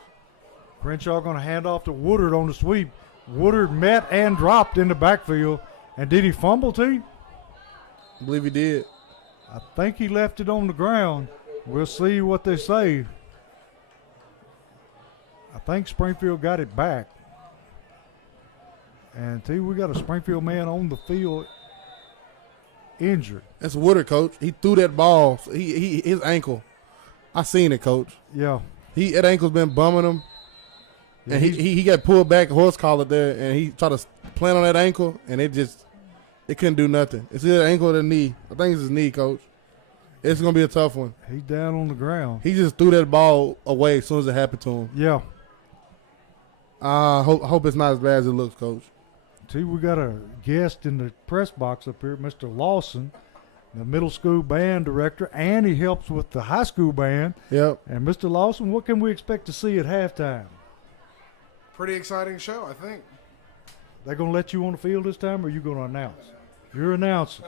Crenshaw going to hand off to Woodard on the sweep. Woodard met and dropped in the backfield. And did he fumble, T? I believe he did. I think he left it on the ground. We'll see what they say. I think Springfield got it back. And T, we got a Springfield man on the field injured. That's Woodard, Coach. He threw that ball. So his ankle. I seen it, Coach. Yeah. That ankle's been bumming him. Yeah, And he got pulled back, horse collar there, and he tried to plant on that ankle, and it couldn't do nothing. It's either the ankle or the knee. I think it's his knee, Coach. It's going to be a tough one. He's down on the ground. He just threw that ball away as soon as it happened to him. Yeah. I hope it's not as bad as it looks, Coach. T, we got a guest in the press box up here, Mr. Lawson, the middle school band director, and he helps with the high school band. Yep. And Mr. Lawson, what can we expect to see at halftime? Pretty exciting show, I think. They going to let you on the field this time, or are you going to announce? You're announcing.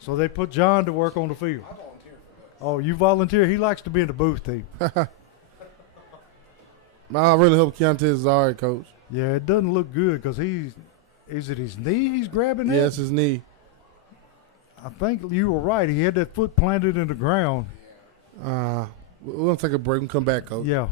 So they put John to work on the field. I volunteer for this. Oh, you volunteer? He likes to be in the booth, T. I really hope Keontae is all right, Coach. Yeah, it doesn't look good because is it his knee he's grabbing at? Yeah, it's his knee. I think you were right. He had that foot planted in the ground. We're going to take a break and come back, Coach. Yeah.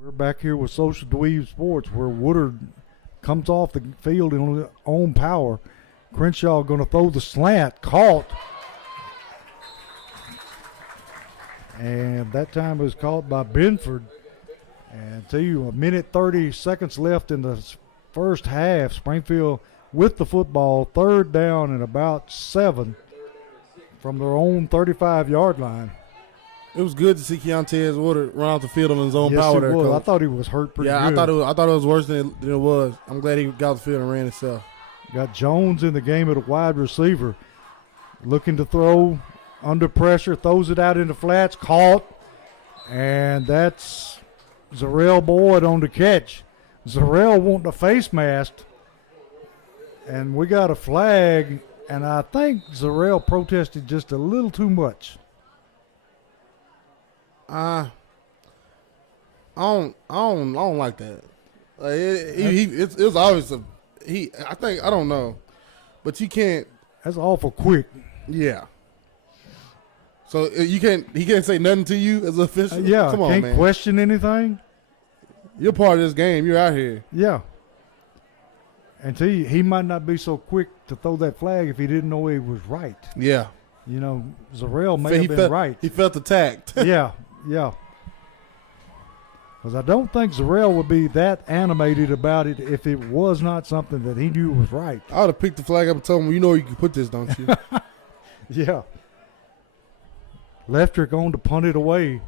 We're back here with Social Dweeb Sports, where Woodard comes off the field in his own power. Crenshaw going to throw the slant, caught. And that time was caught by Benford. And tell you, 1:30 seconds left in the first half. Springfield with the football, 3rd down and about 7 from their own 35-yard line. It was good to see Keontae Woodard run off the field on his own Yes, power it there, was. Coach. I thought he was hurt pretty Yeah, good. I thought it was worse than it was. I'm glad he got off the field and ran himself. Got Jones in the game at a wide receiver. Looking to throw under pressure, throws it out in the flats, caught. And that's Zarrell Boyd on the catch. Zarrell wanting a face mask. And we got a flag. And I think Zarrell protested just a little too much. I don't like that. Like it was obvious a I think I don't know, but you can't. That's awful quick. Yeah. So you can't. He can't say nothing to you as an official. Yeah, Come on, can't man. question anything. You're part of this game. You're out here. Yeah. And he might not be so quick to throw that flag if he didn't know he was right. Yeah. You know, Zarrell may have been right. He felt attacked. Yeah. Because I don't think Zarrell would be that animated about it if it was not something that he knew was right. I would have picked the flag up and told him, you know you can put this, don't you? Yeah. Leftrick on to punt it away.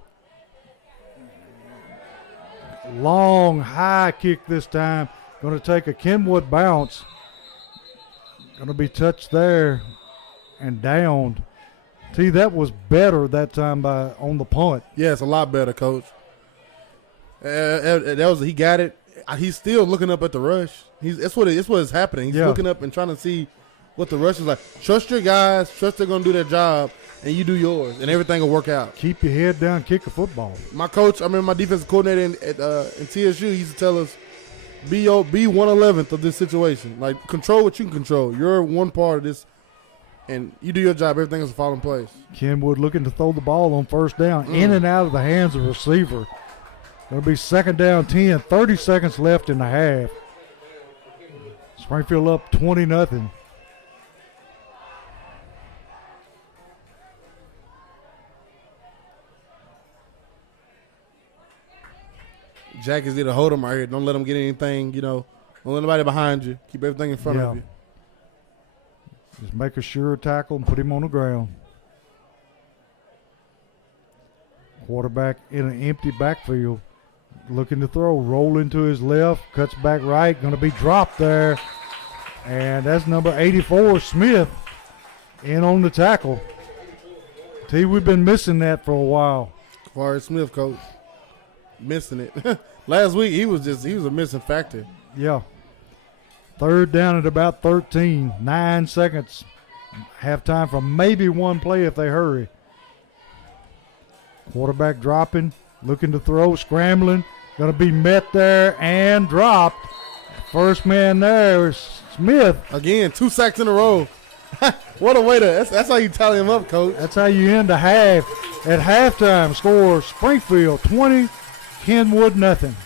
Long, high kick this time. Going to take a Kenwood bounce. Going to be touched there and downed. That was better that time on the punt. Yeah, it's a lot better, Coach. He got it. He's still looking up at the rush. That's what is happening. He's looking up and trying to see what the rush is like. Trust your guys. Trust they're going to do their job, and you do yours, and everything will work out. Keep your head down, kick the football. My coach, my defensive coordinator in TSU, he used to tell us, be 1/11th of this situation. Like, control what you can control. You're one part of this, and you do your job. Everything else will fall in place. Kenwood looking to throw the ball on first down, in and out of the hands of the receiver. Going to be second down 10, 30 seconds left in the half. Springfield up 20-0. Jack is there to hold him right here. Don't let him get anything, Don't let nobody behind you. Keep everything in front of you. Just make a sure tackle and put him on the ground. Quarterback in an empty backfield. Looking to throw. Roll into his left. Cuts back right. Going to be dropped there. And that's number 84, Smith, in on the tackle. We've been missing that for a while. Forrest Smith, Coach. Missing it. Last week, he was a missing factor. Yeah. Third down at about 13. 9 seconds. Have time for maybe one play if they hurry. Quarterback dropping. Looking to throw. Scrambling. Going to be met there and dropped. First man there is Smith. Again, 2 sacks in a row. What a way to – that's how you tally him up, Coach. That's how you end the half. At halftime, score Springfield 20, Kenwood nothing.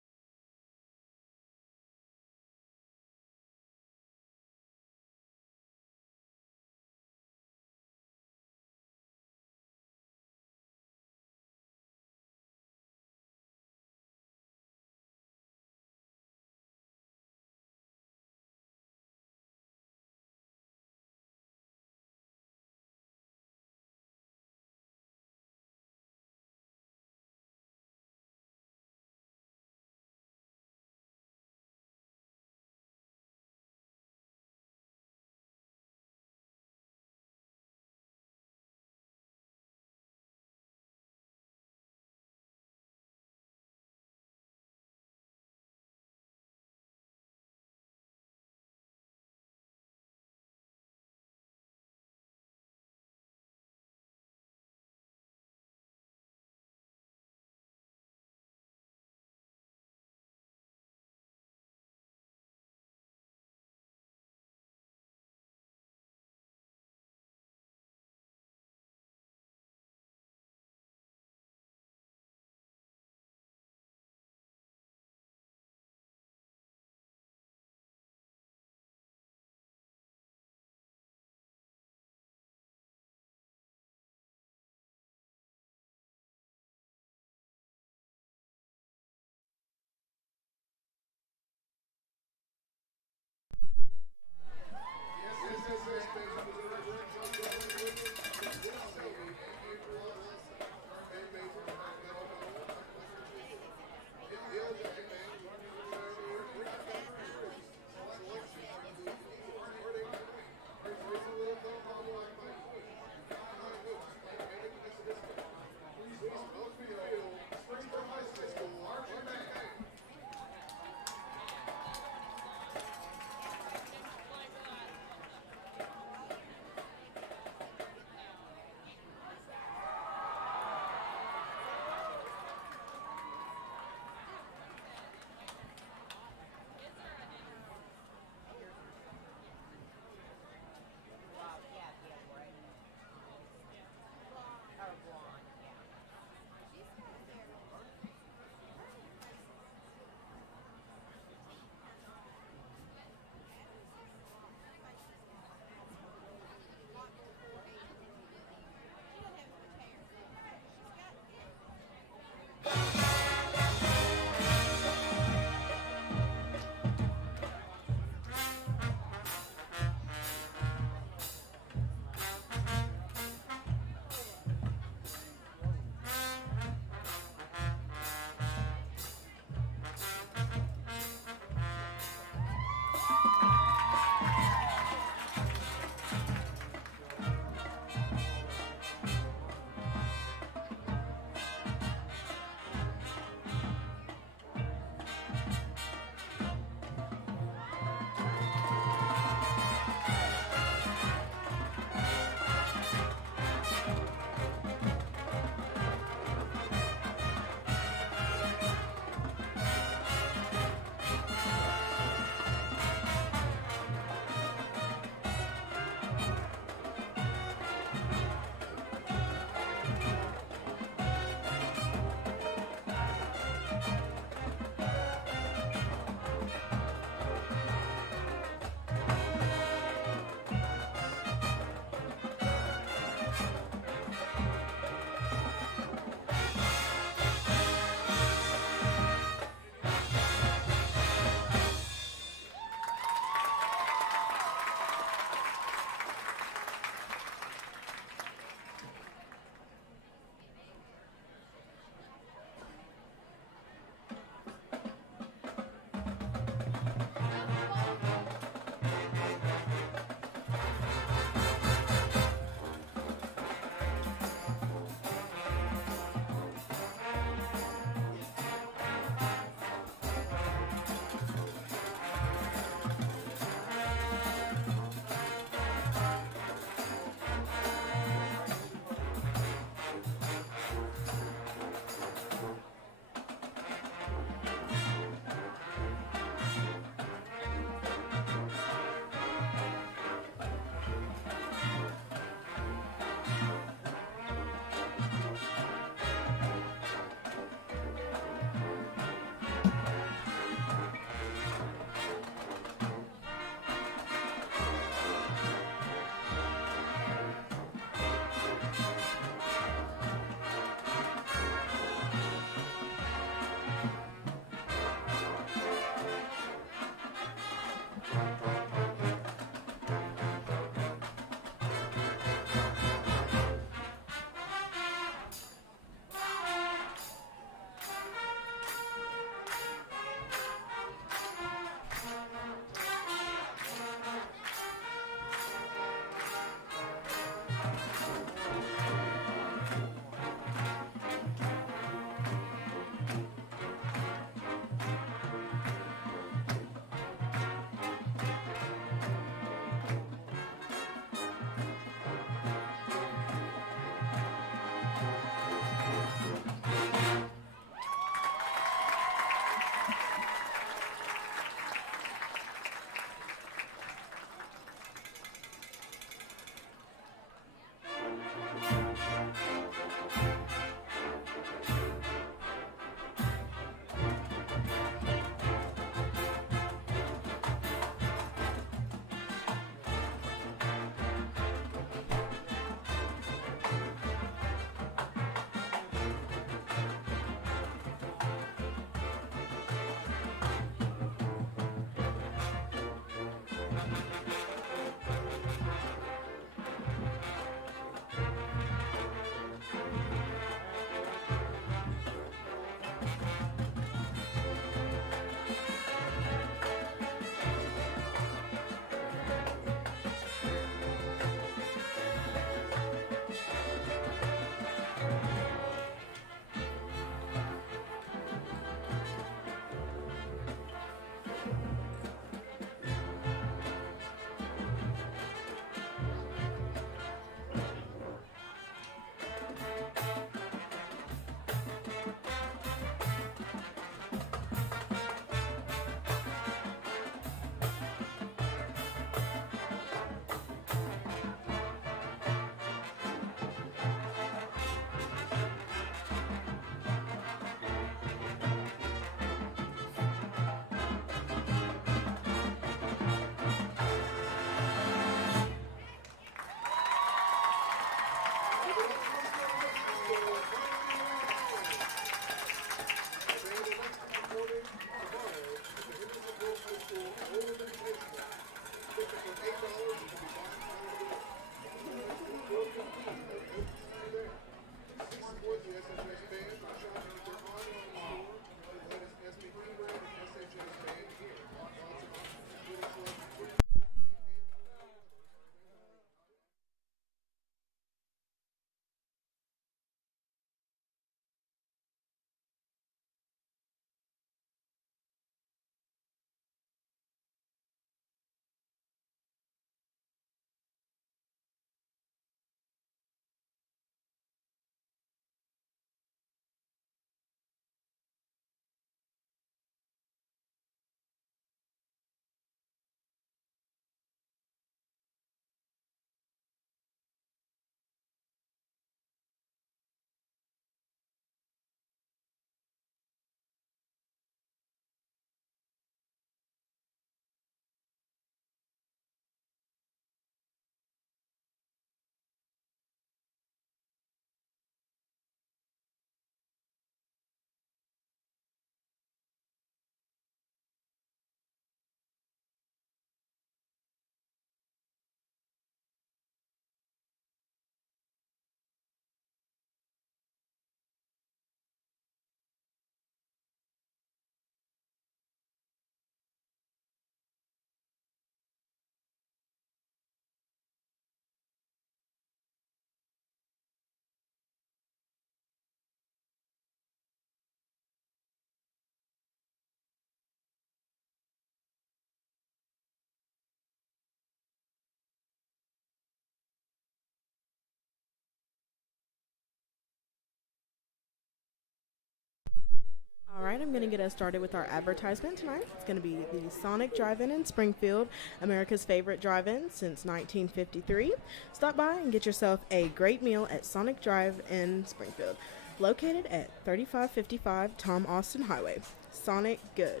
right, I'm going to get us started with our advertisement tonight. It's going to be the Sonic Drive-In in Springfield, America's favorite drive-in since 1953. Stop by and get yourself a great meal at Sonic Drive-In Springfield, located at 3555 Tom Austin Highway. Sonic Good.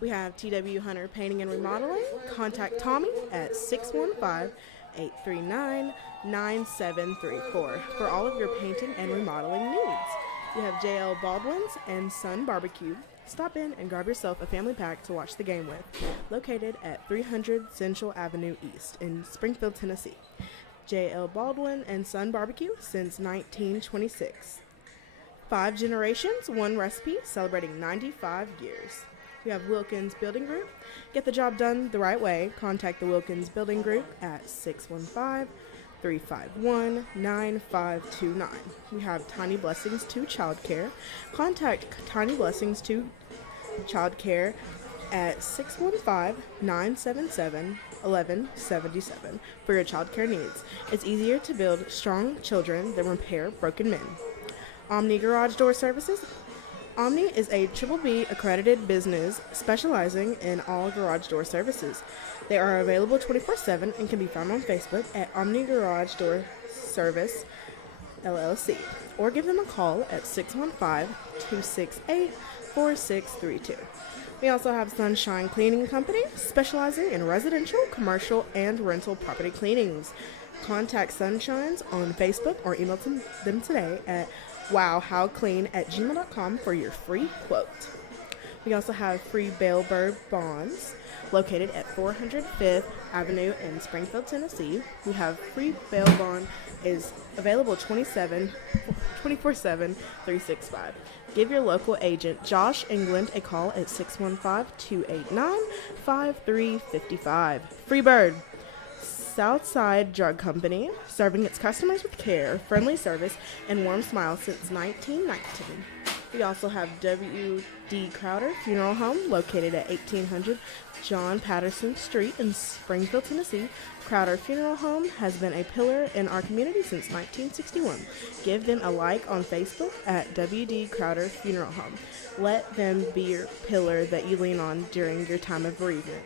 We have TW Hunter Painting and Remodeling. Contact Tommy at 615-839-9734 for all of your painting and remodeling needs. We have JL Baldwin's and Son Barbecue. Stop in and grab yourself a family pack to watch the game with, located at 300 Central Avenue East in Springfield, Tennessee. JL Baldwin and Son Barbecue since 1926. 5 generations, 1 recipe, celebrating 95 years. We have Wilkins Building Group. Get the job done the right way. Contact the Wilkins Building Group at 615-351-9529. We have Tiny Blessings 2 Childcare. Contact Tiny Blessings 2 Childcare at 615-977-1177 for your childcare needs. It's easier to build strong children than repair broken men. Omni Garage Door Services. Omni is a Triple B accredited business specializing in all garage door services. They are available 24/7 and can be found on Facebook at Omni Garage Door Service LLC, or give them a call at 615-268-4632. We also have Sunshine Cleaning Company, specializing in residential, commercial, and rental property cleanings. Contact Sunshines on Facebook or email them today at wowhowclean@gmail.com for your free quote. We also have free Bailbird Bonds located at 405th Avenue in Springfield, Tennessee. We have free bail bond is available 24/7, 365. Give your local agent Josh England a call at 615-289-5355. Free Bird. Southside Drug Company, serving its customers with care, friendly service, and warm smiles since 1919. We also have W.D. Crowder Funeral Home, located at 1800 John Patterson Street in Springfield, Tennessee. Crowder Funeral Home has been a pillar in our community since 1961. Give them a like on Facebook at W.D. Crowder Funeral Home. Let them be your pillar that you lean on during your time of bereavement.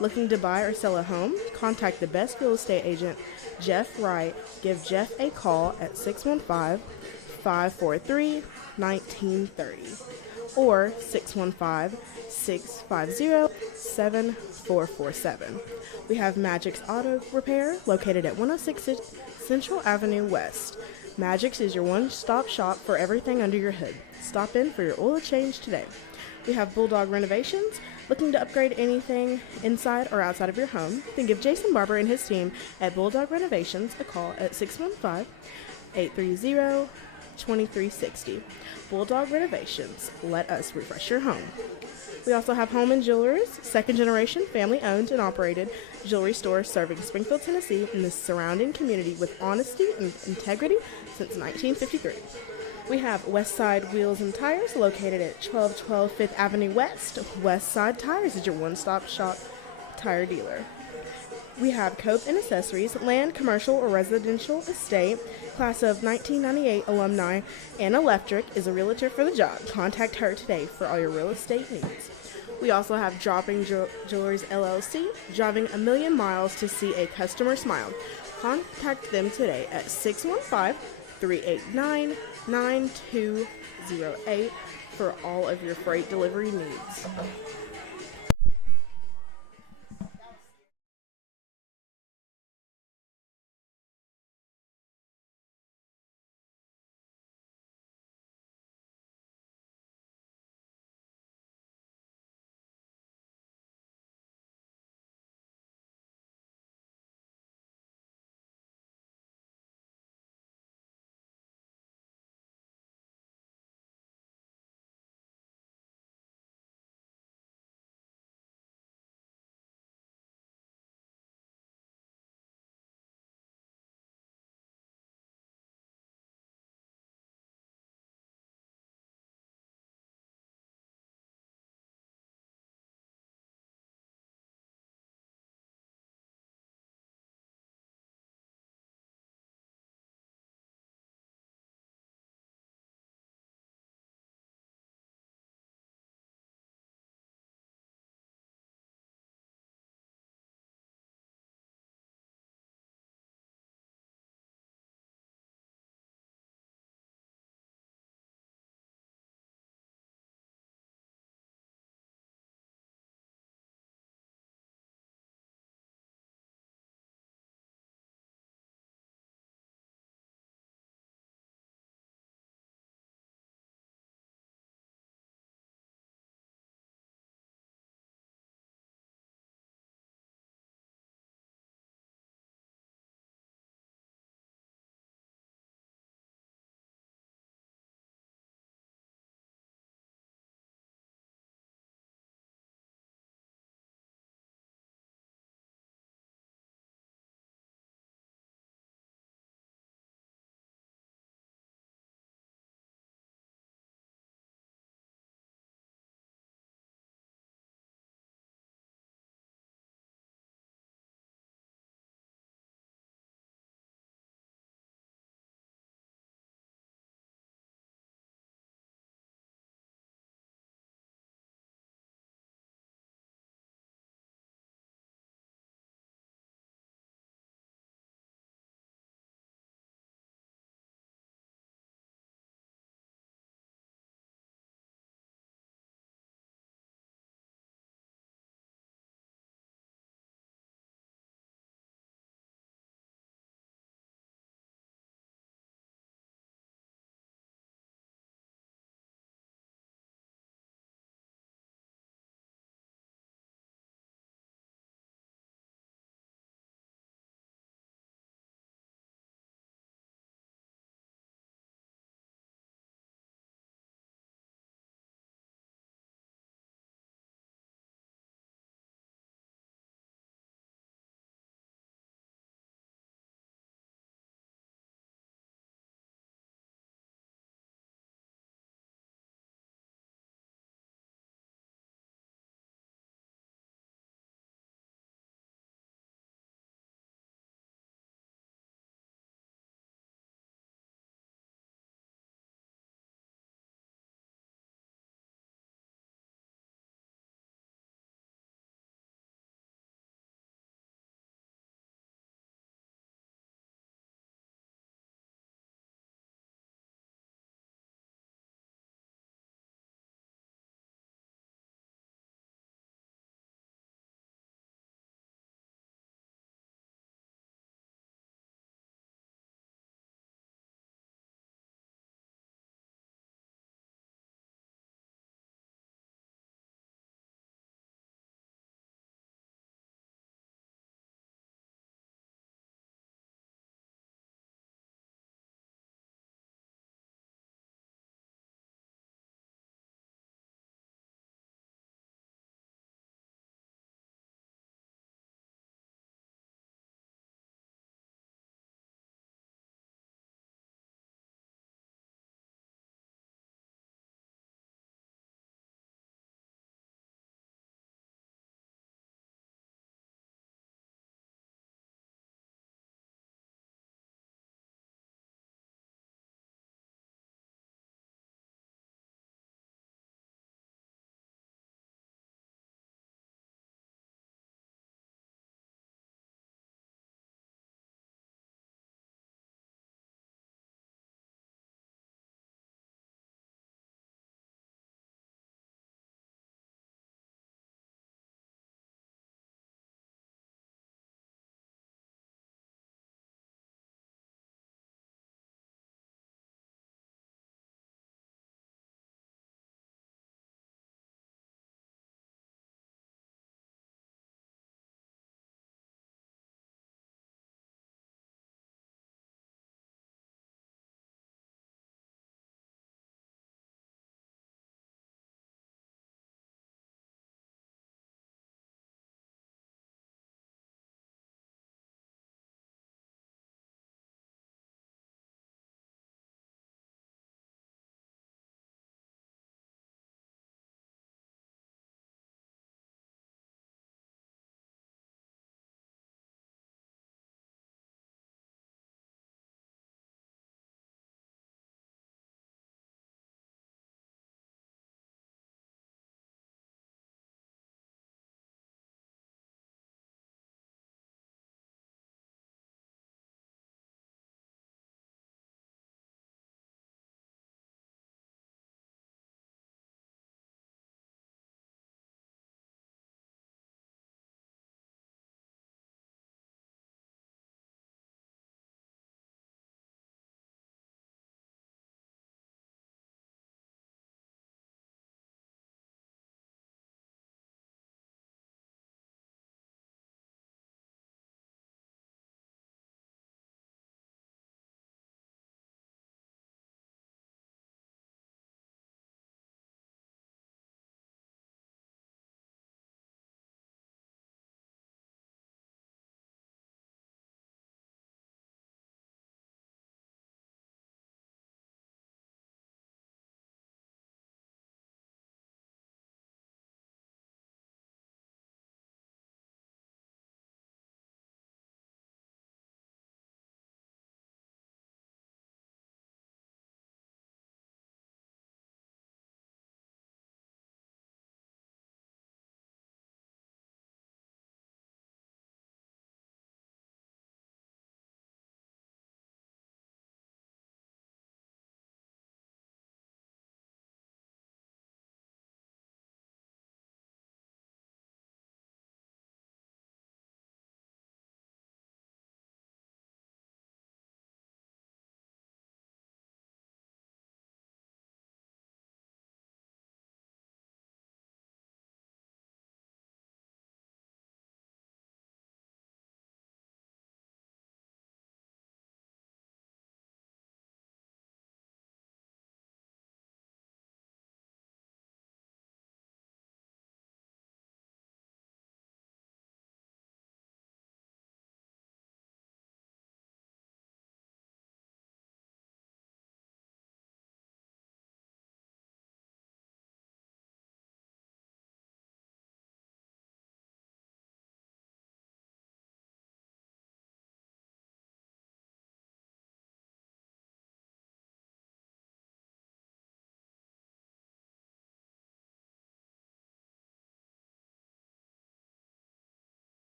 Looking to buy or sell a home? Contact the best real estate agent, Jeff Wright. Give Jeff a call at 615-543-1930 or 615-650-7447. We have Magic's Auto Repair, located at 106 Central Avenue West. Magic's is your one-stop shop for everything under your hood. Stop in for your oil change today. We have Bulldog Renovations. Looking to upgrade anything inside or outside of your home? Then give Jason Barber and his team at Bulldog Renovations a call at 615-830-2360. Bulldog Renovations. Let us refresh your home. We also have Home and Jewelers, second generation, family owned and operated jewelry store serving Springfield, Tennessee and the surrounding community with honesty and integrity since 1953. We have Westside Wheels and Tires, located at 1212 5th Avenue West. Westside Tires is your one-stop shop tire dealer. We have Cope and Accessories, land, commercial, or residential estate, class of 1998 alumni. Anna Electric is a realtor for the job. Contact her today for all your real estate needs. We also have Dropping Jewelers LLC, driving a million miles to see a customer smile. Contact them today at 615-389-9208 for all of your freight delivery needs.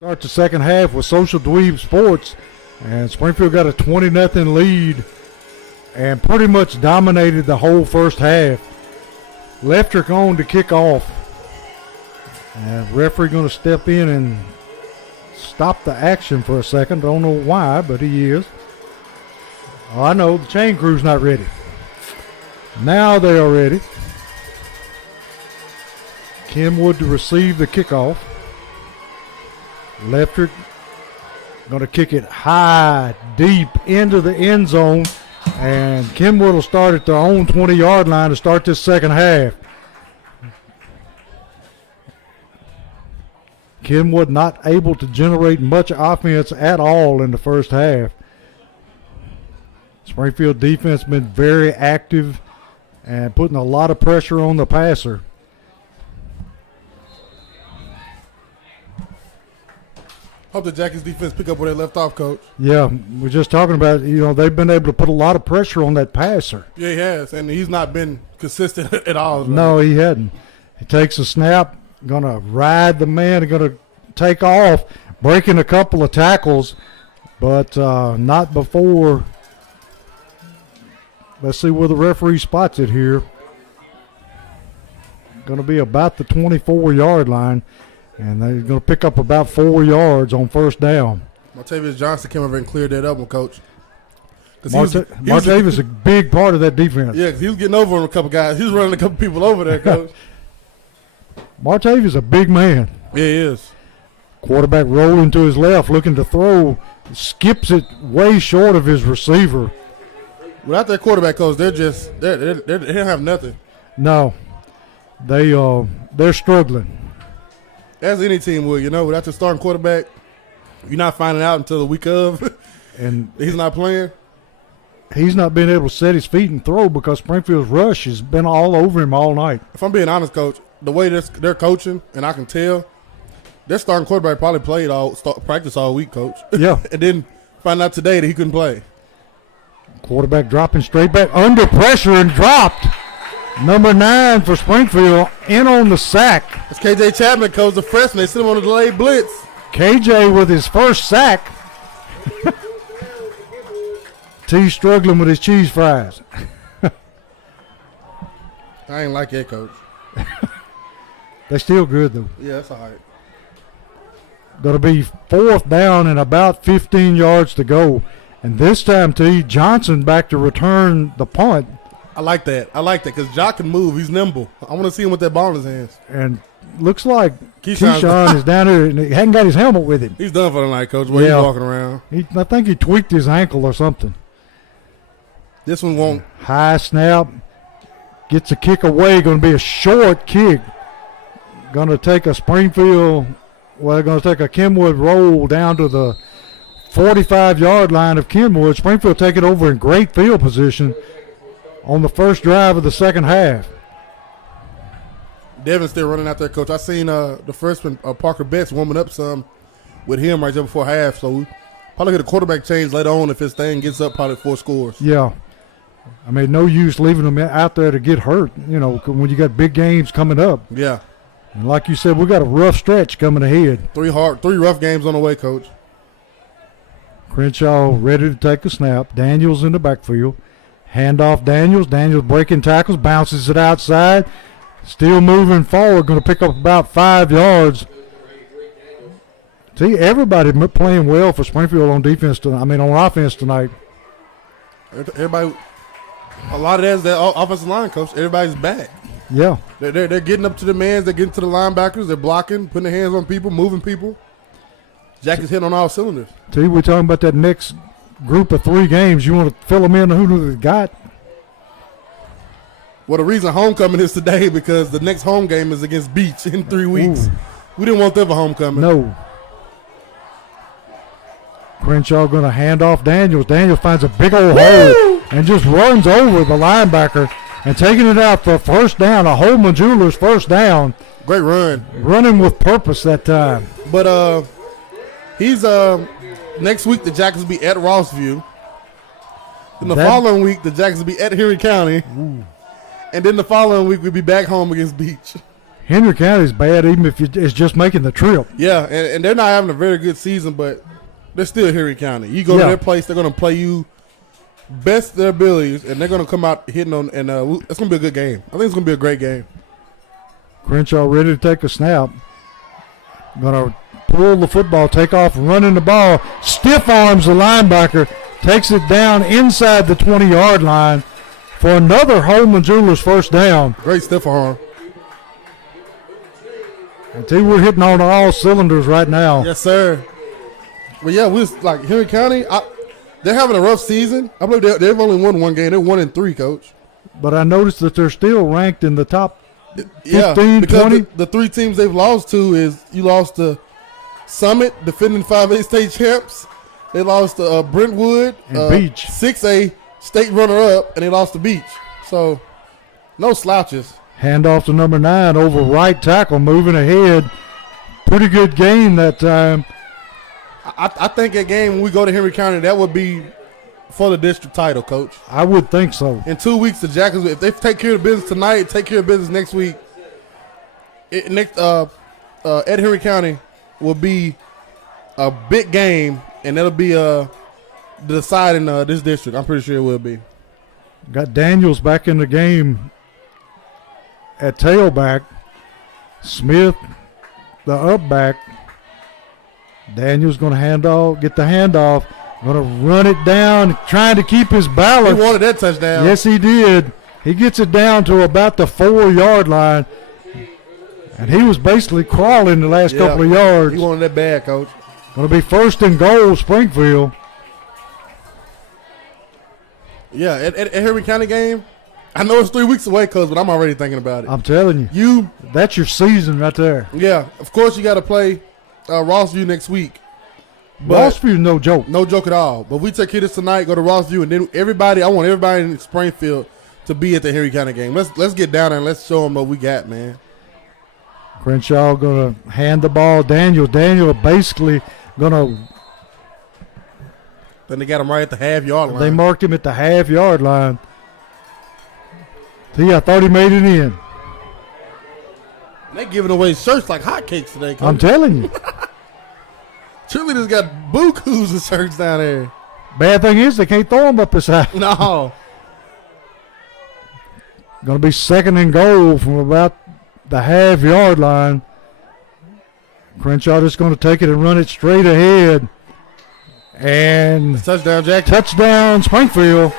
Start the second half with Social Dweeb Sports, and Springfield got a 20-0 lead and pretty much dominated the whole first half. Leftrick on to kick off, and referee going to step in and stop the action for a second. Don't know why, but he is. Oh, I know, the chain crew's not ready. Now they are ready. Kenwood to receive the kickoff. Leftrick going to kick it high, deep into the end zone, and Kenwood will start at their own 20-yard line to start this second half. Kenwood not able to generate much offense at all in the first half. Springfield defense been very active and putting a lot of pressure on the passer. Hope the Jackies defense pick up where they left off, Coach. Yeah, we're just talking about, they've been able to put a lot of pressure on that passer. Yeah, he has, and he's not been consistent at all. Right? No, he hadn't. He takes a snap, going to ride the man, going to take off, breaking a couple of tackles, but not before. Let's see where the referee spots it here. Going to be about the 24-yard line. And they're going to pick up about 4 yards on first down. Martavius Johnson came over and cleared that up, Coach. Martavius is a big part of that defense. Yeah, because he was getting over on a couple guys. He was running a couple people over there, Coach. Martavius is a big man. Yeah, he is. Quarterback rolling to his left, looking to throw. Skips it way short of his receiver. Without their quarterback, Coach, they don't have nothing. No. They're struggling. As any team would, without the starting quarterback, you're not finding out until the week of, and he's not playing. He's not been able to set his feet and throw because Springfield's rush has been all over him all night. If I'm being honest, Coach, the way they're coaching, and I can tell, their starting quarterback probably played practice all week, Coach. Yeah. And then find out today that he couldn't play. Quarterback dropping straight back under pressure and dropped. Number 9 for Springfield in on the sack. It's KJ Chapman, Coach, the freshman. They sent him on a delayed blitz. KJ with his first sack. T struggling with his cheese fries. I ain't like that, Coach. They're still good, though. Yeah, that's all right. Going to be 4th down and about 15 yards to go. And this time, T, Johnson back to return the punt. I like that because Jock can move. He's nimble. I want to see him with that ball in his hands. And looks like Keyshawn is down there and he hadn't got his helmet with him. He's done for the night, Coach. He's walking around. I think he tweaked his ankle or something. This one won't. High snap. Gets a kick away. Going to be a short kick. Going to take a Springfield. Well, going to take a Kenwood roll down to the 45-yard line of Kenwood. Springfield take it over in great field position on the first drive of the second half. Devin's still running out there, Coach. I seen the freshman Parker Betts warming up some with him right there before half. So we probably get a quarterback change later on if his thing gets up probably 4 scores. Yeah. I mean, no use leaving them out there to get hurt, when you got big games coming up. Yeah. And like you said, we got a rough stretch coming ahead. 3 rough games on the way, Coach. Crenshaw ready to take a snap. Daniels in the backfield. Handoff Daniels. Daniels breaking tackles, bounces it outside. Still moving forward, going to pick up about 5 yards. See, everybody playing well for Springfield on defense tonight. on offense tonight. Everybody, a lot of that is that offensive line, Coach. Everybody's back. Yeah. They're getting up to the mans. They're getting to the linebackers. They're blocking, putting their hands on people, moving people. Jack is hitting on all cylinders. See, we're talking about that next group of 3 games. You want to fill them in on who they got? Well, the reason homecoming is today because the next home game is against Beach in 3 weeks. Ooh. We didn't want them for homecoming. No. Crenshaw going to hand off Daniels. Daniels finds a big old hole and just runs over the linebacker and taking it out for first down. A Holman Jewelers first down. Great run. Running with purpose that time. But he's next week the Jackets will be at Rossview. Then the following week the Jackets will be at Henry County. Ooh. And then the following week we'll be back home against Beach. Henry County's bad, even if it's just making the trip. Yeah, and they're not having a very good season, but they're still Henry County. You go to their place, they're going to play you best of their abilities, and they're going to come out hitting on, and it's going to be a good game. I think it's going to be a great game. Crenshaw ready to take a snap. Going to pull the football, take off, running the ball. Stiff arms the linebacker, takes it down inside the 20-yard line for another Holman Jewelers first down. Great stiff arm. And see, we're hitting on all cylinders right now. Yes, sir. Well, yeah, we was like Henry County. They're having a rough season. I believe they've only won one game. They're 1-3, Coach. But I noticed that they're still ranked in the top 15, because 20. the three teams they've lost to is you lost to Summit, defending 5A state champs. They lost to Brentwood, and Beach, 6A state runner-up, and they lost to Beach. So, no slouches. Handoff to number 9 over right tackle, moving ahead. Pretty good game that time. I think that game when we go to Henry County, that would be for the district title, Coach. I would think so. In 2 weeks, the Jackals, if they take care of business tonight, take care of business next week, at Henry County will be a big game, and that'll be deciding this district. I'm pretty sure it will be. Got Daniels back in the game at tailback. Smith, the up back. Daniels going to get the handoff. Going to run it down, trying to keep his balance. He wanted that touchdown. Yes, he did. He gets it down to about the 4-yard line. And he was basically crawling the last couple of yards. He wanted that bad, Coach. Going to be first and goal, Springfield. Yeah, at Henry County game, I know it's 3 weeks away, Coach, but I'm already thinking about it. I'm telling you. That's your season right there. Yeah, of course you got to play Rossview next week. Rossview, no joke. No joke at all. But we take care of this tonight, go to Rossview, and then I want everybody in Springfield to be at the Henry County game. Let's get down there and let's show them what we got, man. Crenshaw going to hand the ball. Daniel basically going to. Then they got him right at the half-yard line. They marked him at the half-yard line. See, I thought he made it in. They giving away shirts like hotcakes today, Coach. I'm telling you. Cheerleaders got bukus of shirts down there. Bad thing is they can't throw them up this high. No. Going to be second and goal from about the half-yard line. Crenshaw just going to take it and run it straight ahead. And touchdown, Jack. Touchdown, Springfield.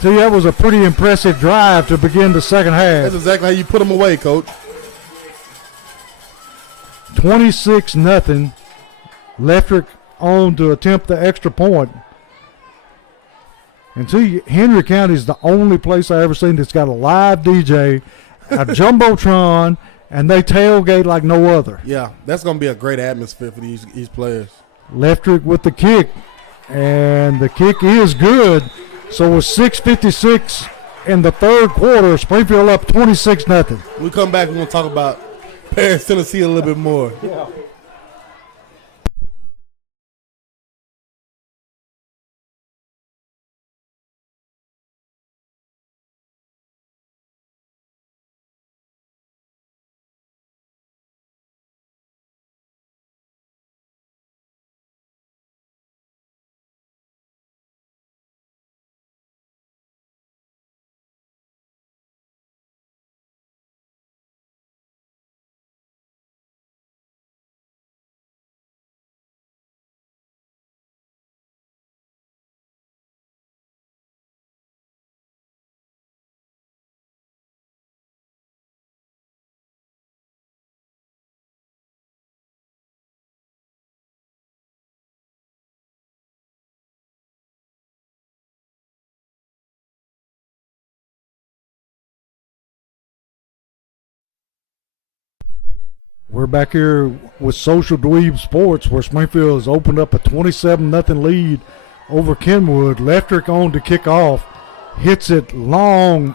See, that was a pretty impressive drive to begin the second half. That's exactly how you put them away, Coach. 26-0. Electric on to attempt the extra point. And see, Henry County is the only place I ever seen that's got a live DJ, a jumbotron, and they tailgate like no other. Yeah, that's going to be a great atmosphere for these players. Electric with the kick, and the kick is good. So with 6:56 in the third quarter, Springfield up 26-0. When we come back, we're going to talk about Paris, Tennessee a little bit more. Yeah. We're back here with Social Dweeb Sports, where Springfield has opened up a 27-0 lead over Kenwood. Electric on to kick off. Hits it long,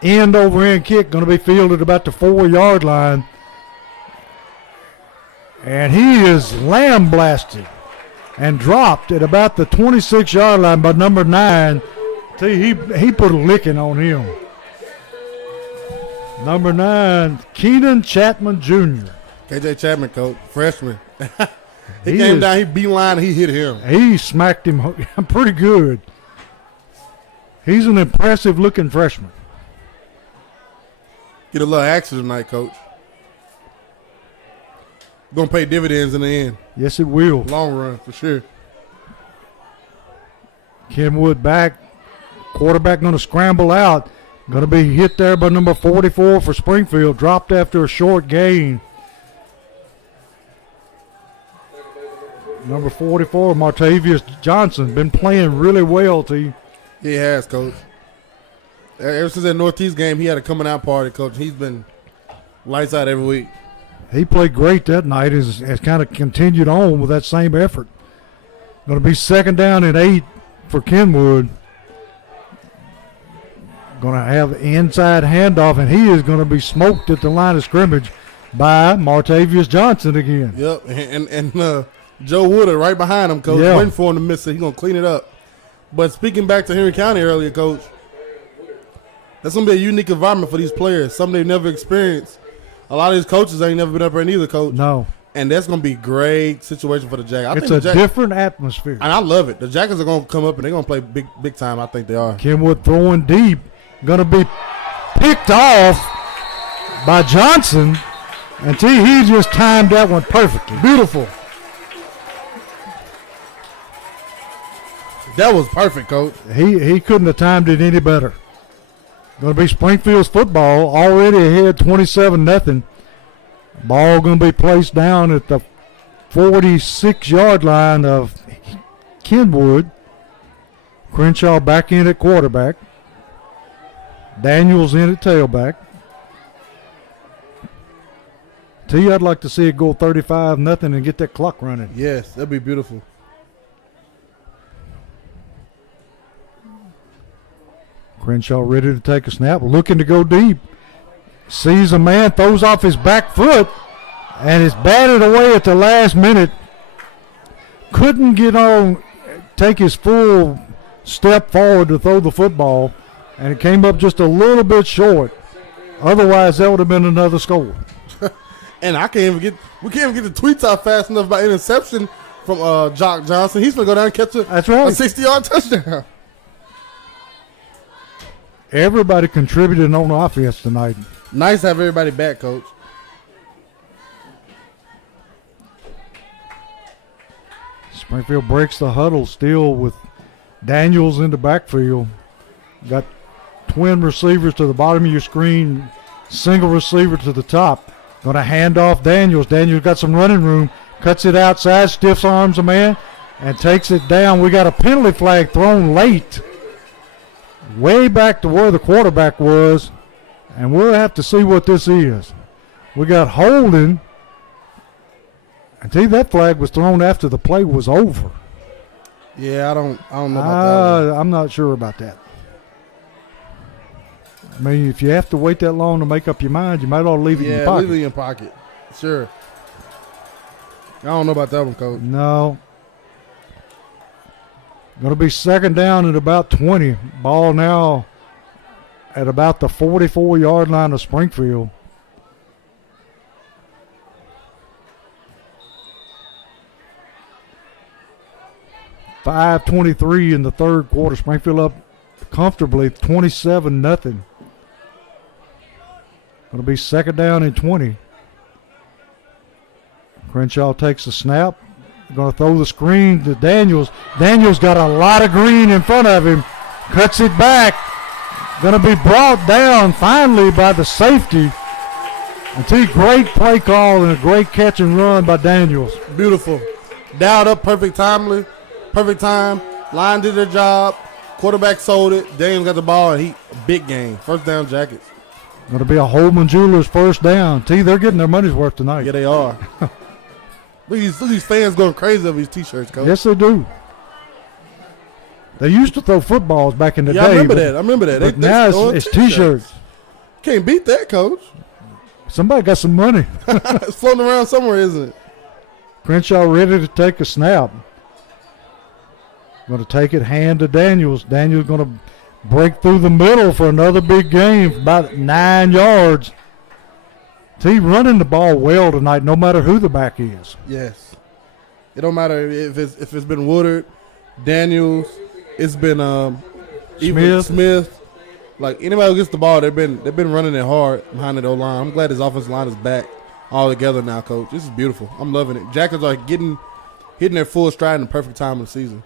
end-over-end kick, going to be fielded about the 4-yard line. And he is lamb-blasted and dropped at about the 26-yard line by number 9. See, he put a licking on him. Number 9, Keenan Chapman Jr. KJ Chapman, coach, freshman. he He came is- down, he beeline, he hit him. He smacked him pretty good. He's an impressive looking freshman. Get a little action tonight, coach. Gonna pay dividends in the end. Yes, it will. Long run, for sure. Kenwood back. Quarterback going to scramble out. Going to be hit there by number 44 for Springfield. Dropped after a short gain. Number 44, Martavius Johnson. Been playing really well, T. He has, coach. Ever since that Northeast game, he had a coming out party, coach. He's been lights out every week. He played great that night. Has kind of continued on with that same effort. Going to be 2nd down and 8 for Kenwood. Going to have the inside handoff, and he is going to be smoked at the line of scrimmage by Martavius Johnson again. Yep, and Joe Woodard right behind him, coach, Yeah. waiting for him to miss it. He's going to clean it up. But speaking back to Henry County earlier, coach, that's going to be a unique environment for these players, something they've never experienced. A lot of these coaches ain't never been up there neither, coach. No, And that's going to be a great situation for the Jackets. it's a different atmosphere. And I love it. The Jackets are going to come up and they're going to play big time. I think they are. Kenwood throwing deep. Going to be picked off by Johnson. And he just timed that one perfectly. Beautiful. That was perfect, coach. He couldn't have timed it any better. Going to be Springfield's football, already ahead 27-0. Ball going to be placed down at the 46-yard line of Kenwood. Crenshaw back in at quarterback. Daniels in at tailback. I'd like to see it go 35-0 and get that clock running. Yes, that'd be beautiful. Crenshaw ready to take a snap, looking to go deep. Sees a man, throws off his back foot, and is batted away at the last minute. Couldn't get on, take his full step forward to throw the football, and it came up just a little bit short. Otherwise, that would have been another score. And we can't even get the tweets out fast enough about interception from Jock Johnson. He's going to go down and catch That's a right. 60-yard touchdown. Everybody contributed on offense tonight. Nice to have everybody back, coach. Springfield breaks the huddle still with Daniels in the backfield. Got twin receivers to the bottom of your screen, single receiver to the top. Going to hand off Daniels. Daniels got some running room, cuts it outside, stiffs arms a man, and takes it down. We got a penalty flag thrown late, way back to where the quarterback was, and we'll have to see what this is. We got holding. I tell you, that flag was thrown after the play was over. Yeah, I don't know about that one. I'm not sure about that. I mean, if you have to wait that long to make up your mind, you might ought to leave it in your pocket. Leave it in your pocket. Sure. I don't know about that one, coach. No. Going to be 2nd down at about 20. Ball now at about the 44-yard line of Springfield. .5:23 in the third quarter. Springfield up comfortably, 27-0. Going to be 2nd down and 20. Crenshaw takes the snap. Going to throw the screen to Daniels. Daniels got a lot of green in front of him. Cuts it back. Going to be brought down finally by the safety. Great play call and a great catch and run by Daniels. Beautiful. Dialed up, perfect time. Line did their job. Quarterback sold it. Daniels got the ball, and big game. First down, Jackets. Going to be a Holman Jewelers first down. They're getting their money's worth tonight. Yeah, they are. Look at these fans going crazy over these T-shirts, coach. Yes, they do. They used to throw footballs back in the day. I remember that. But now it's T-shirts. Can't beat that, coach. Somebody got some money. It's floating around somewhere, isn't it? Crenshaw ready to take a snap. Going to take it, hand to Daniels. Daniels going to Break through the middle for another big game, about 9 yards. T running the ball well tonight, no matter who the back is. Yes. It don't matter if it's been Woodard, Daniels, it's been even Smith. Like anybody who gets the ball, they've been running it hard behind the O-line. I'm glad this offensive line is back all together now, Coach. This is beautiful. I'm loving it. Jackets are hitting their full stride in the perfect time of the season.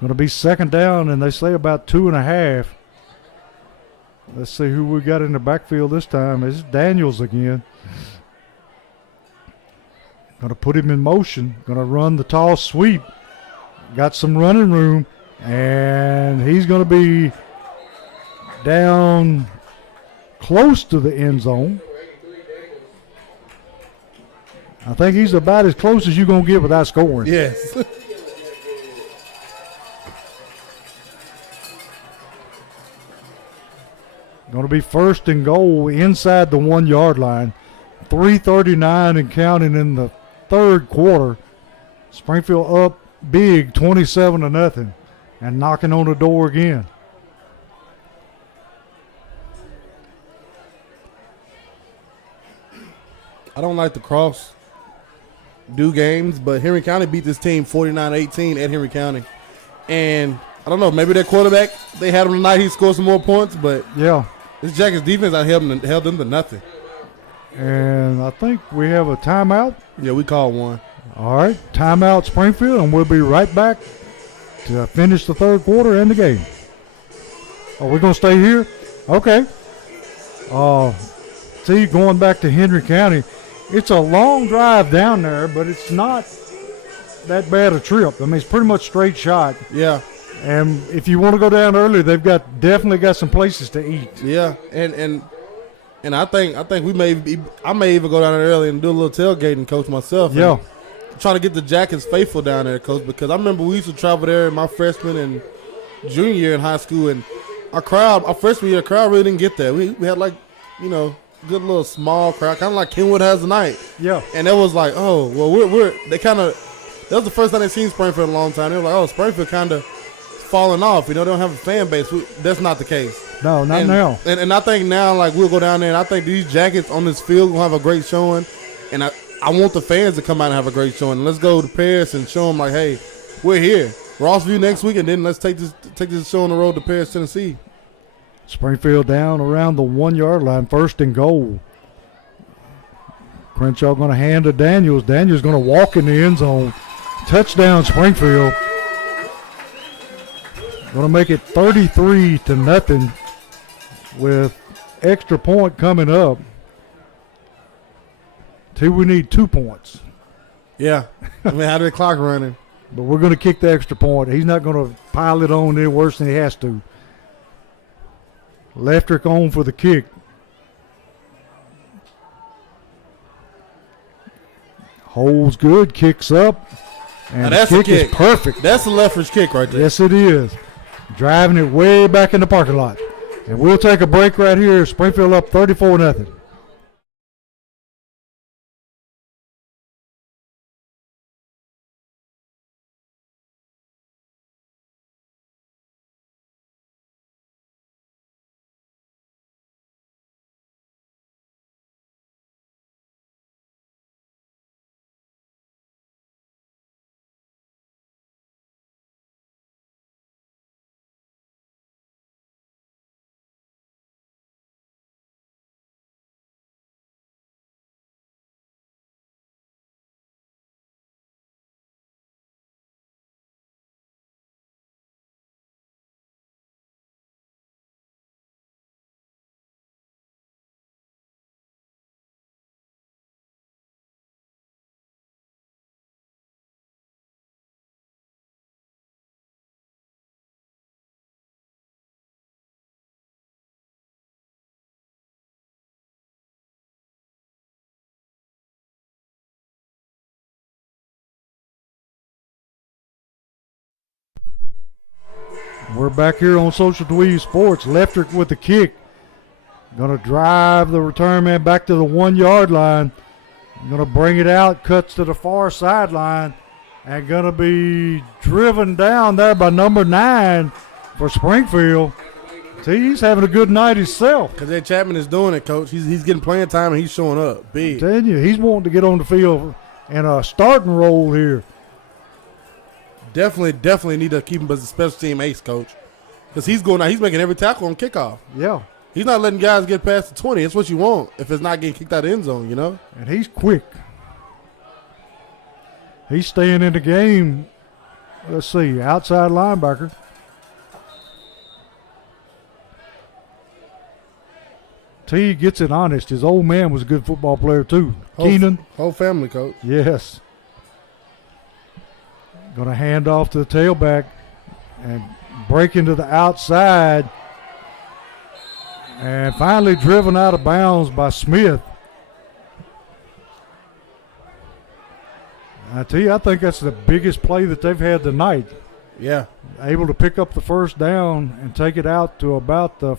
Going to be second down, and they say about 2.5. Let's see who we got in the backfield this time. It's Daniels again. Going to put him in motion. Going to run the tall sweep. Got some running room, and he's going to be down close to the end zone. I think he's about as close as you're going to get without scoring. Yes. Going to be first and goal inside the 1 yard line. 3:39 and counting in the third quarter. Springfield up big, 27-0, and knocking on the door again. I don't like to do games, but Henry County beat this team 49-18 at Henry County. And I don't know, maybe their quarterback, they had him tonight, he scored some more points, but yeah, this Jackets defense held them to nothing. And I think we have a timeout. Yeah, we called one. All right, timeout Springfield, and we'll be right back to finish the third quarter and the game. Are we going to stay here? Okay. See, going back to Henry County, it's a long drive down there, but it's not that bad a trip. I mean, it's pretty much straight shot. Yeah. And if you want to go down early, they've definitely got some places to eat. Yeah, and I think I may even go down there early and do a little tailgating, Coach, myself. Yeah. Try to get the Jackets faithful down there, Coach, because I remember we used to travel there in my freshman and junior year in high school, and our freshman year, the crowd really didn't get there. We had good little small crowd, kind of like Kenwood has tonight. Yeah. And it was like, oh, well, that was the first time they seen Springfield in a long time. They were like, oh, Springfield kind of falling off. They don't have a fan base. That's not the case. No, not now. And I think now, like, we'll go down there, and I think these Jackets on this field will have a great showing. And I want the fans to come out and have a great showing. Let's go to Paris and show them, like, hey, we're here. Rossview next week, and then let's take this show on the road to Paris, Tennessee. Springfield down around the 1 yard line, first and goal. Crenshaw going to hand to Daniels. Daniels going to walk in the end zone. Touchdown, Springfield. Going to make it 33-0 with extra point coming up. We need 2 points. Yeah. I mean, how did the clock running? But we're going to kick the extra point. He's not going to pile it on any worse than he has to. Leftrick on for the kick. Holds good, kicks up. And that's the kick kick is perfect. That's a Leftrick's kick right there. Yes, it is. Driving it way back in the parking lot. And we'll take a break right here. Springfield up 34-0. We're back here on Social Dweeb Sports. Leftrick with the kick. Going to drive the return man back to the 1 yard line. Going to bring it out, cuts to the far sideline, and going to be driven down there by number 9 for Springfield. See, he's having a good night himself. Because Ed Chapman is doing it, Coach. He's getting playing time and he's showing up big. I'm telling you, he's wanting to get on the field and a starting role here. Definitely need to keep him as a special team ace, Coach. Because he's going out. He's making every tackle on kickoff. Yeah. He's not letting guys get past the 20. That's what you want if it's not getting kicked out of the end zone, you know? And he's quick. He's staying in the game. Let's see, outside linebacker. T gets it honest. His old man was a good football player too. Keenan. Whole family, Coach. Yes. Going to hand off to the tailback and break into the outside. And finally driven out of bounds by Smith. I tell you, I think that's the biggest play that they've had tonight. Yeah. Able to pick up the first down and take it out to about the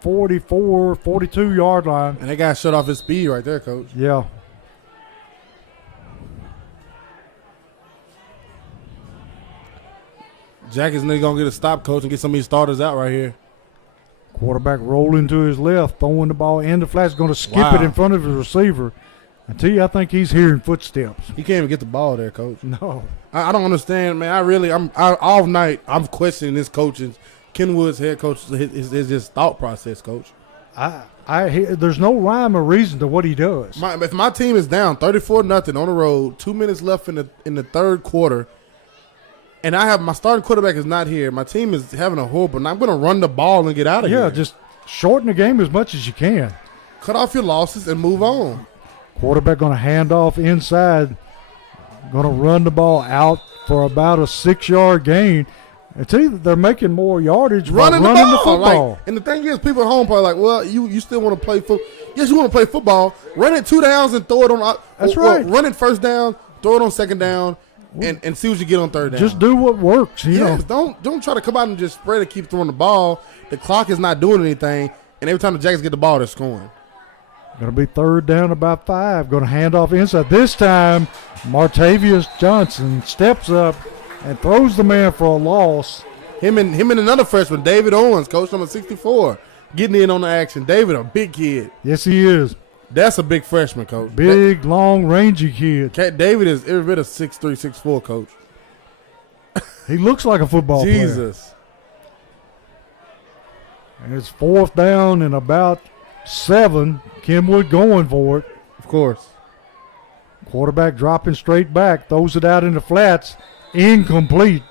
44, 42-yard line. And that guy shut off his speed right there, Coach. Yeah. Jack is going to get a stop, Coach, and get some of these starters out right here. Quarterback rolling to his left, throwing the ball in the flats, going to skip it in front of his receiver. I tell you, I think he's hearing footsteps. He can't even get the ball there, Coach. No. I don't understand, man. All night, I'm questioning this coaching. Kenwood's head coach, his thought process, Coach. There's no rhyme or reason to what he does. If my team is down 34-0 on the road, 2 minutes left in the third quarter, and I have my starting quarterback is not here, my team is having a horrible night, I'm going to run the ball and get out of here. Yeah, just shorten the game as much as you can. Cut off your losses and move on. Quarterback going to hand off inside, going to run the ball out for about a 6-yard gain. I tell you, they're making more yardage running the ball. football. Like, and the thing is, people at home probably like, well, you still want to play football. Yes, you want to play football. Run it 2 downs and throw it on. That's right. Run it first down, throw it on second down, and see what you get on third down. Just do what works. You know. Don't try to come out and just spread and keep throwing the ball. The clock is not doing anything, and every time the Jackets get the ball, they're scoring. Going to be third down about 5. Going to hand off inside. This time, Martavius Johnson steps up and throws the man for a loss. Him and another freshman, David Owens, coach number 64, getting in on the action. David, a big kid. Yes, he is. That's a big freshman, coach. Big, long, rangy kid. David is every bit of 6'3", 6'4", coach. He looks like a football player. Jesus. And it's fourth down and about 7. Kenwood going for it. Of course. Quarterback dropping straight back. Throws it out in the flats. Incomplete.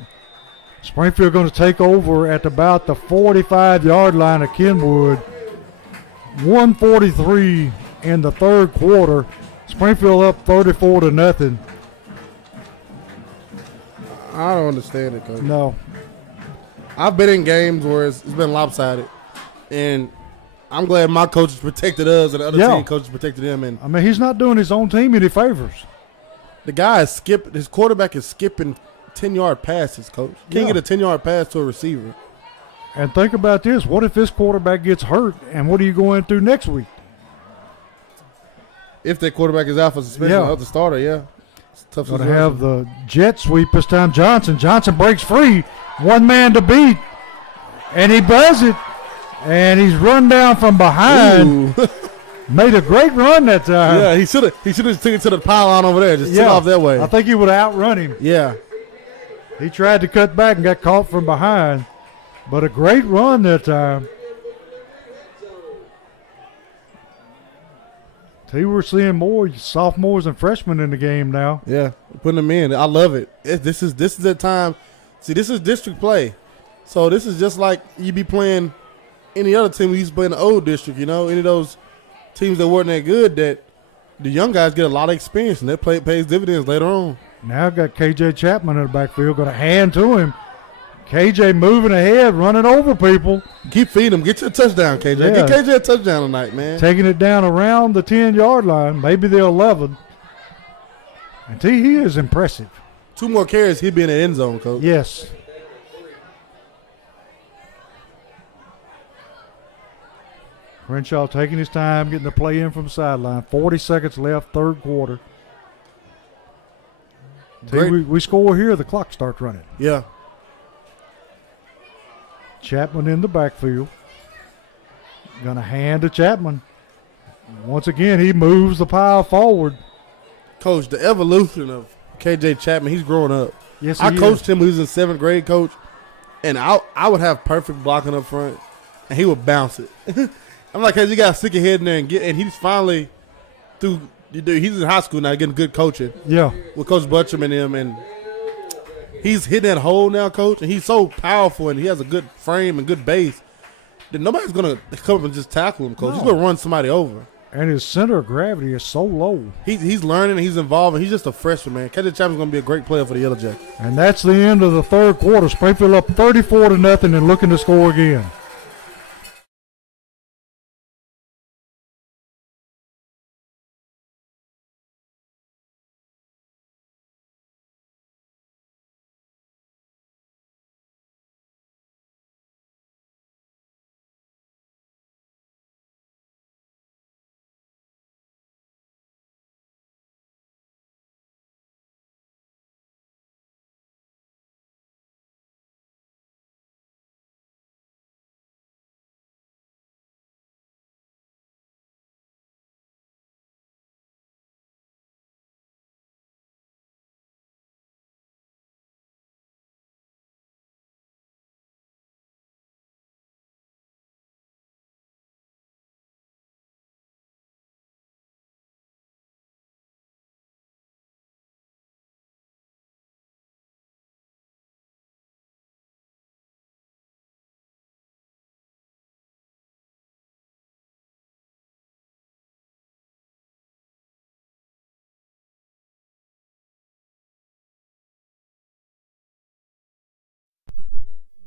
Springfield going to take over at about the 45-yard line of Kenwood. 1:43 in the third quarter. Springfield up 34-0. I don't understand it, coach. No. I've been in games where it's been lopsided, and I'm glad my coaches protected us and the other team coaches protected them. And I mean, he's not doing his own team any favors. The guy is his quarterback is skipping 10-yard passes, coach. Can't get a 10-yard pass to a receiver. And think about this. What if this quarterback gets hurt, and what are you going through next week? If that quarterback is out for suspension of the starter, it's a tough Going to situation. have the jet sweep this time. Johnson breaks free. One man to beat. And he does it. And he's run down from behind. Made a great run that time. Yeah, he should have took it to the pylon over there. Just took off that way. I think he would have outrun him. Yeah. He tried to cut back and got caught from behind. But a great run that time. See, we're seeing more sophomores and freshmen in the game now. Yeah, putting them in. I love it. This is the time. See, this is district play. So this is just like you be playing any other team we used to play in the old district, any of those teams that weren't that good, that the young guys get a lot of experience, and that pays dividends later on. Now got KJ Chapman in the backfield, going to hand to him. KJ moving ahead, running over people. Keep feeding him. Get your touchdown, KJ. Yeah. Get KJ a touchdown tonight, man. Taking it down around the 10-yard line, maybe the 11. And he is impressive. 2 more carries, he'd be in the end zone, coach. Yes. Crenshaw taking his time, getting the play in from the sideline. 40 seconds left, third quarter. We score here, the clock starts running. Yeah. Chapman in the backfield. Gonna hand to Chapman. Once again, he moves the pile forward. Coach, the evolution of KJ Chapman, he's growing up. Yes, I he coached is. him when he was in 7th grade, Coach, and I would have perfect blocking up front, and he would bounce it. I'm like, hey, you got to stick your head in there and he's finally through. He's in high school now, getting good coaching. Yeah. With Coach Butcham and him, and he's hitting that hole now, Coach, and he's so powerful, and he has a good frame and good base that nobody's gonna come up and just tackle him, Coach. No. He's gonna run somebody over. And his center of gravity is so low. He's learning, he's involved, and he's just a freshman, man. KJ Chapman's gonna be a great player for the Yellow Jackets. And that's the end of the third quarter. Springfield up 34-0 and looking to score again.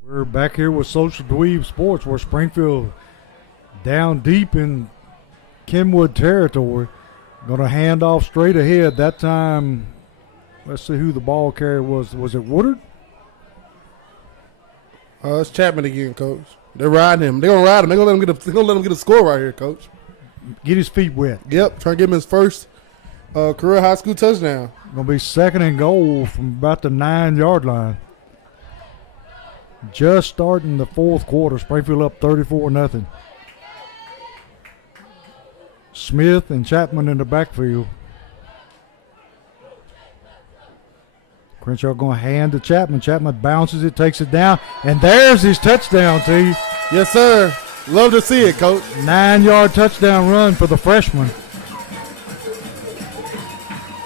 We're back here with Social Dweeb Sports, where Springfield down deep in Kenwood territory. Going to hand off straight ahead. That time, let's see who the ball carrier was. Was it Woodard? It's Chapman again, Coach. They're riding him. They're gonna ride him. They're gonna let him get a score right here, Coach. Get his feet wet. Yep, trying to give him his first career high school touchdown. Going to be 2nd and goal from about the 9-yard line. Just starting the fourth quarter. Springfield up 34-0. Smith and Chapman in the backfield. Crenshaw going to hand to Chapman. Chapman bounces it, takes it down, and there's his touchdown, T. Yes, sir. Love to see it, Coach. 9-yard touchdown run for the freshman.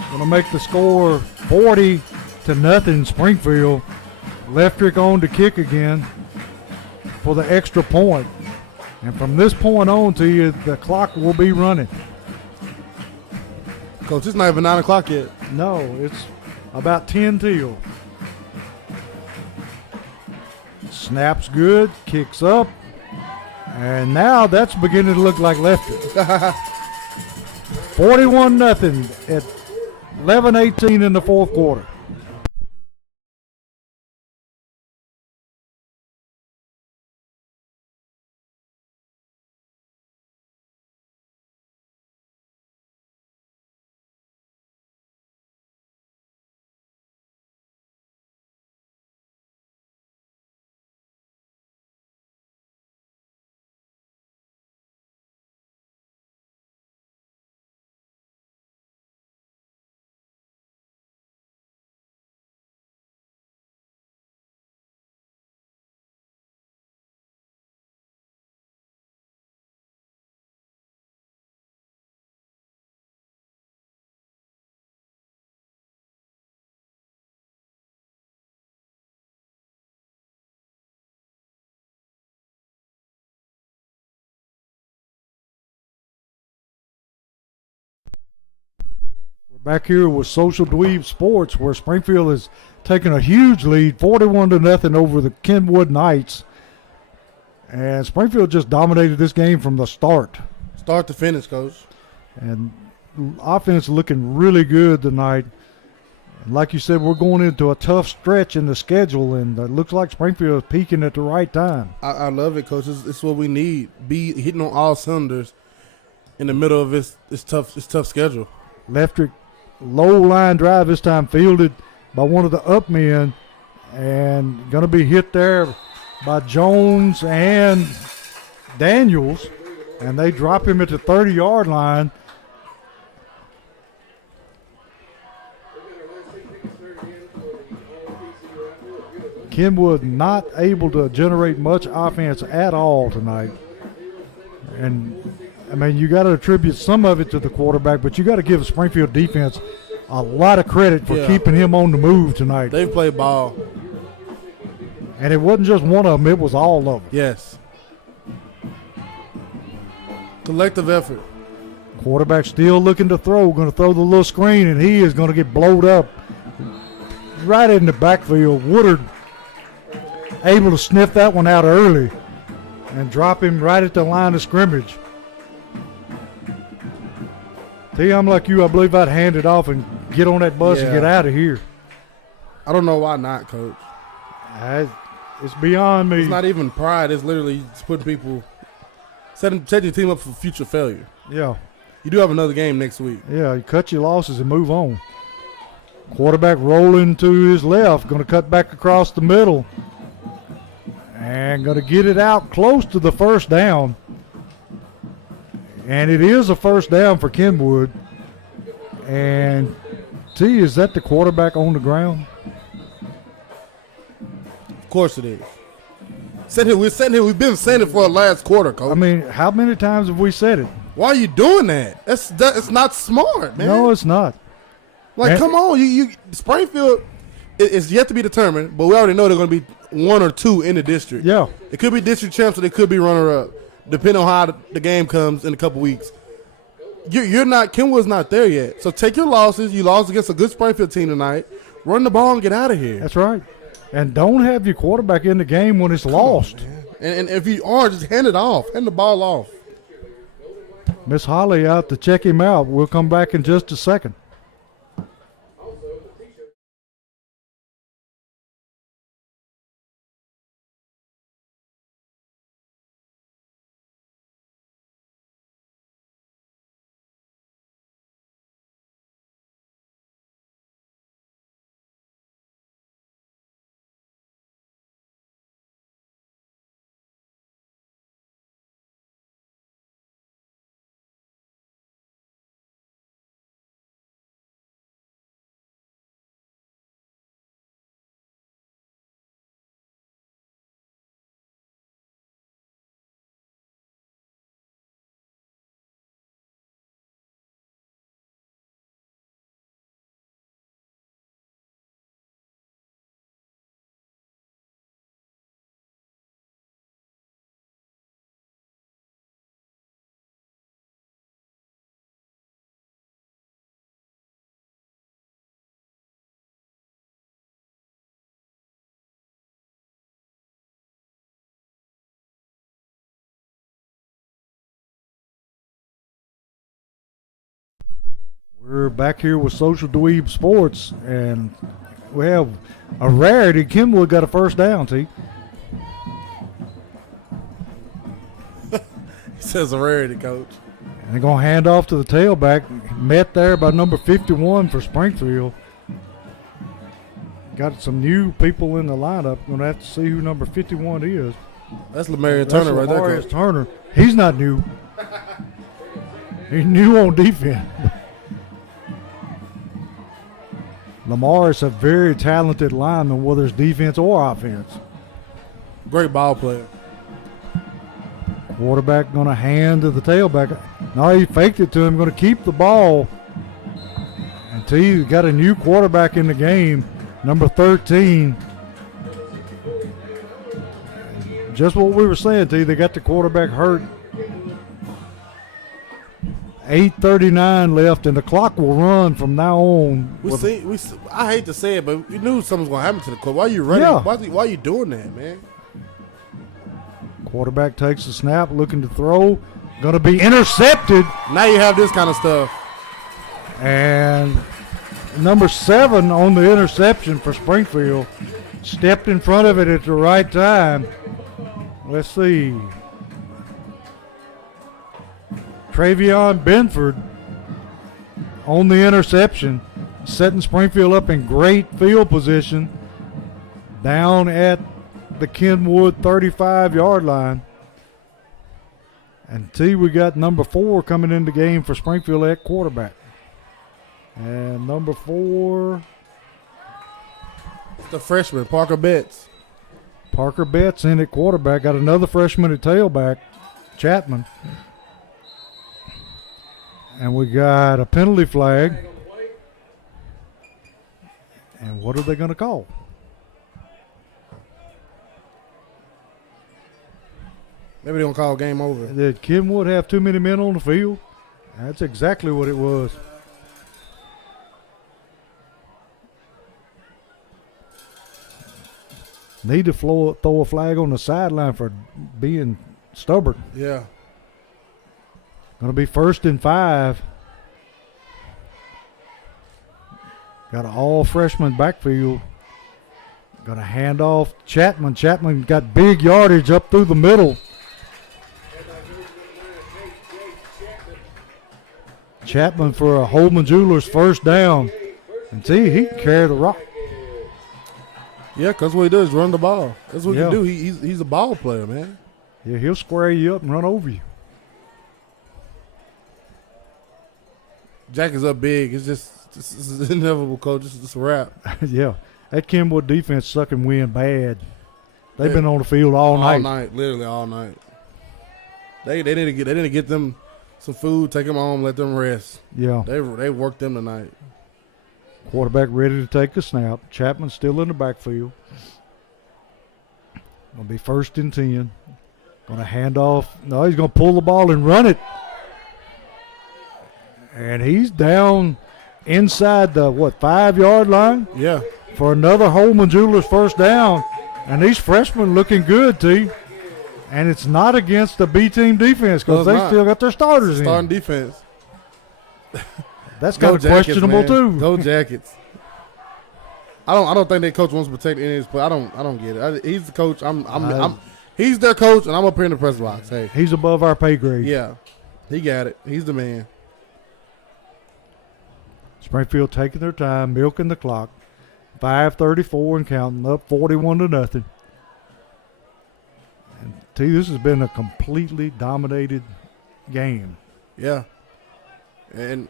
Going to make the score 40-0 Springfield. Leftrick on to kick again for the extra point. And from this point on to you, the clock will be running. Coach, it's not even 9 o'clock yet. No, it's about 10 till. Snaps good, kicks up. And now that's beginning to look like Leftrick. 41-0 at 11:18 in the fourth quarter. Back here with Social Dweeb Sports, where Springfield has taken a huge lead, 41-0 over the Kenwood Knights. And Springfield just dominated this game from the start. Start to finish, Coach. And offense looking really good tonight. And like you said, we're going into a tough stretch in the schedule, and it looks like Springfield is peaking at the right time. I love it, Coach. It's what we need. Be hitting on all cylinders in the middle of this tough schedule. Leftrick, low line drive this time, fielded by one of the up men, and going to be hit there by Jones and Daniels. and they drop him at the 30-yard line. Kenwood not able to generate much offense at all tonight. And, I mean, you got to attribute some of it to the quarterback, but you got to give the Springfield defense a lot of credit for keeping him on the move tonight. They've played ball. And it wasn't just one of them, it was all of them. Yes. Collective effort. Quarterback still looking to throw, going to throw the little screen, and he is going to get blowed up right in the backfield. Woodard able to sniff that one out early and drop him right at the line of scrimmage. T, I'm like you. I believe I'd hand it off and get on that bus and get out of here. I don't know why not, Coach. It's beyond me. It's not even pride. It's literally just putting people, setting your team up for future failure. Yeah. You do have another game next week. Yeah, you cut your losses and move on. Quarterback rolling to his left, going to cut back across the middle. And going to get it out close to the first down. And it is a first down for Kenwood. And T, is that the quarterback on the ground? Of course it is. We're sitting here. We've been saying it for the last quarter, Coach. I mean, how many times have we said it? Why are you doing that? It's not smart, man. No, it's not. Like, come on. You Springfield is yet to be determined, but we already know they're going to be 1 or 2 in the district. Yeah. It could be district champs or they could be runner-up, depending on how the game comes in a couple weeks. You're not – Kenwood's not there yet. So take your losses. You lost against a good Springfield team tonight. Run the ball and get out of here. That's right. And don't have your quarterback in the game when it's lost. And if you are, just hand it off. Hand the ball off. Miss Holly out to check him out. We'll come back in just a second. We're back here with Social Dweeb Sports, and we have a rarity. Kenwood got a first down, T. He says a rarity, Coach. And they're going to hand off to the tailback, met there by number 51 for Springfield. Got some new people in the lineup. Going to have to see who number 51 is. That's Lamarian Turner right there, Lamarius Coach. Turner. He's not new. He's new on defense. Lamar is a very talented lineman, whether it's defense or offense. Great ball player. Quarterback going to hand to the tailback. No, he faked it to him. Going to keep the ball. And T got a new quarterback in the game, number 13. Just what we were saying, T. They got the quarterback hurt. 8:39 left, and the clock will run from now on. I hate to say it, but we knew something was going to happen to the coach. Why are you running? Yeah. Why are you doing that, man? Quarterback takes the snap, looking to throw. Going to be intercepted. Now you have this kind of stuff. And number 7 on the interception for Springfield stepped in front of it at the right time. Let's see. Travion Benford on the interception, setting Springfield up in great field position down at the Kenwood 35-yard line. And we got number 4 coming in the game for Springfield at quarterback. And number 4, It's the freshman, Parker Betts. Parker Betts in at quarterback. Got another freshman at tailback, Chapman. And we got a penalty flag. And what are they going to call? Maybe they're going to call game over. Did Kenwood have too many men on the field? That's exactly what it was. Need to throw a flag on the sideline for being stubborn. Yeah. Going to be 1st and 5. Got an all freshman backfield. Going to hand off Chapman. Chapman got big yardage up through the middle. Chapman for a Holman Jewelers first down. And he can carry the rock. Yeah, because what he does is run the ball. That's what he Yeah. can do. He's a ball player, man. Yeah, he'll square you up and run over you. Jack is up big. It's just this is inevitable, coach. It's a wrap. Yeah, that Kenwood defense sucking wind bad. They've Yeah. been on the field all night. Literally all night. They didn't get them some food, take them home, let them rest. Yeah, They worked them tonight. quarterback ready to take a snap. Chapman still in the backfield. Gonna be 1st and 10. Gonna hand off. No, he's gonna pull the ball and run it. And he's down inside the 5-yard line Yeah. for another Holman Jewelers first down. And these freshmen looking good, T. And it's not against the B team defense No, because it's they not. still got their starters Starting in. defense. That's Go kind of Jackets, questionable man. too. Go Jackets. I don't think their coach wants to protect any of his play. I don't get it. He's the coach. He's their coach, and I'm up here in the press box. Hey, He's above our pay grade. yeah, he got it. He's the man. Springfield taking their time, milking the clock. 5:34 and counting, up 41-0. And this has been a completely dominated game. Yeah, and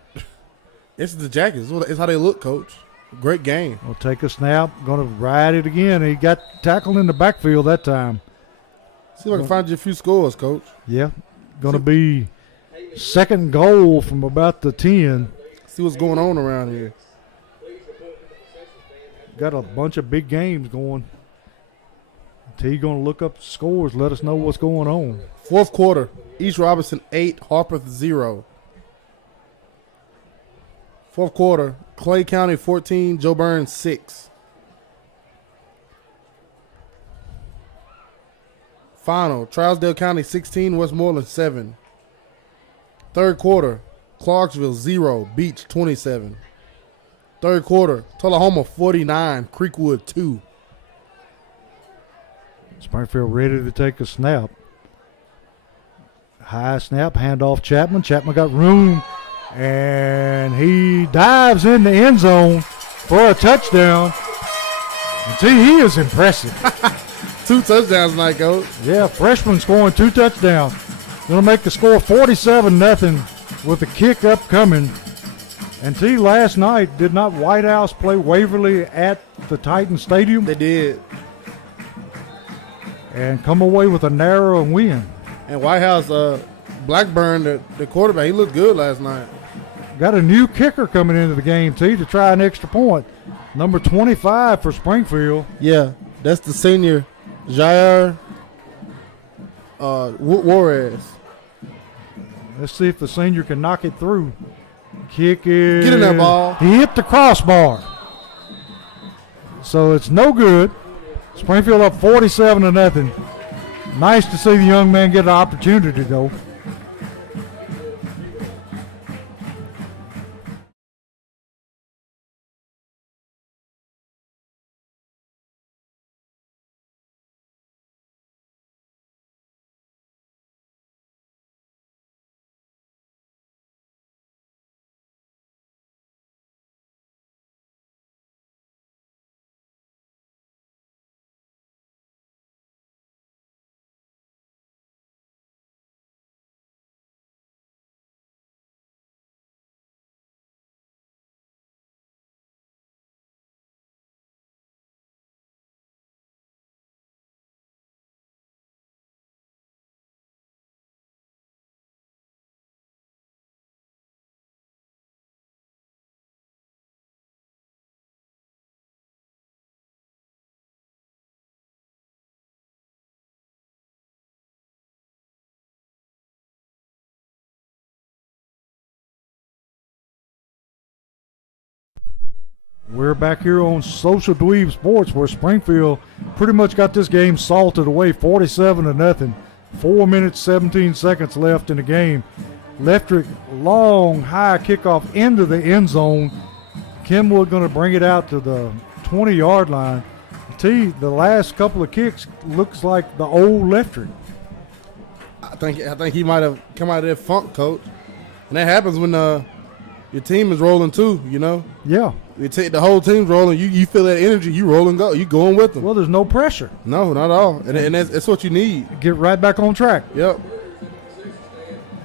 it's the Jackets. It's how they look, coach. Great game. We'll take a snap, going to ride it again. He got tackled in the backfield that time. See if I can find you a few scores, coach. Yeah, going to be 2nd goal from about the 10. See what's going on around here. Got a bunch of big games going. T going to look up the scores, let us know what's going on. 4th quarter, East Robinson 8, Harpeth 0. 4th quarter, Clay County 14, Joe Burns 6. Final, Trousdale County 16, Westmoreland 7. 3rd quarter, Clarksville 0, Beach 27. 3rd quarter, Tullahoma 49, Creekwood 2. Springfield ready to take a snap. High snap, handoff Chapman. Chapman got room, and he dives in the end zone for a touchdown. And he is impressive. 2 touchdowns tonight, coach. Yeah, freshman scoring 2 touchdowns. Going to make the score 47-0 with the kick upcoming. And last night, did not White House play Waverly at the Titan Stadium They did. and come away with a narrow win? And White House, Blackburn, the quarterback, he looked good last night. Got a new kicker coming into the game, to try an extra point. Number 25 for Springfield. Yeah, that's the senior, Jair Juarez. Let's see if the senior can knock it through. Kick is. Get in there, ball. He hit the crossbar. So it's no good. Springfield up 47-0. Nice to see the young man get an opportunity, though. We're back here on Social Dweeb Sports, where Springfield pretty much got this game salted away 47-0. 4 minutes, 17 seconds left in the game. Electric long, high kickoff into the end zone. Kenwood going to bring it out to the 20-yard line. The last couple of kicks looks like the old Electric. I think he might have come out of that funk, Coach. And that happens when your team is rolling too, you know? Yeah. You take the whole team's rolling. You feel that energy. You roll and go. You going with them. Well, there's no pressure. No, not at all. And that's what you need. Get right back on track. Yep.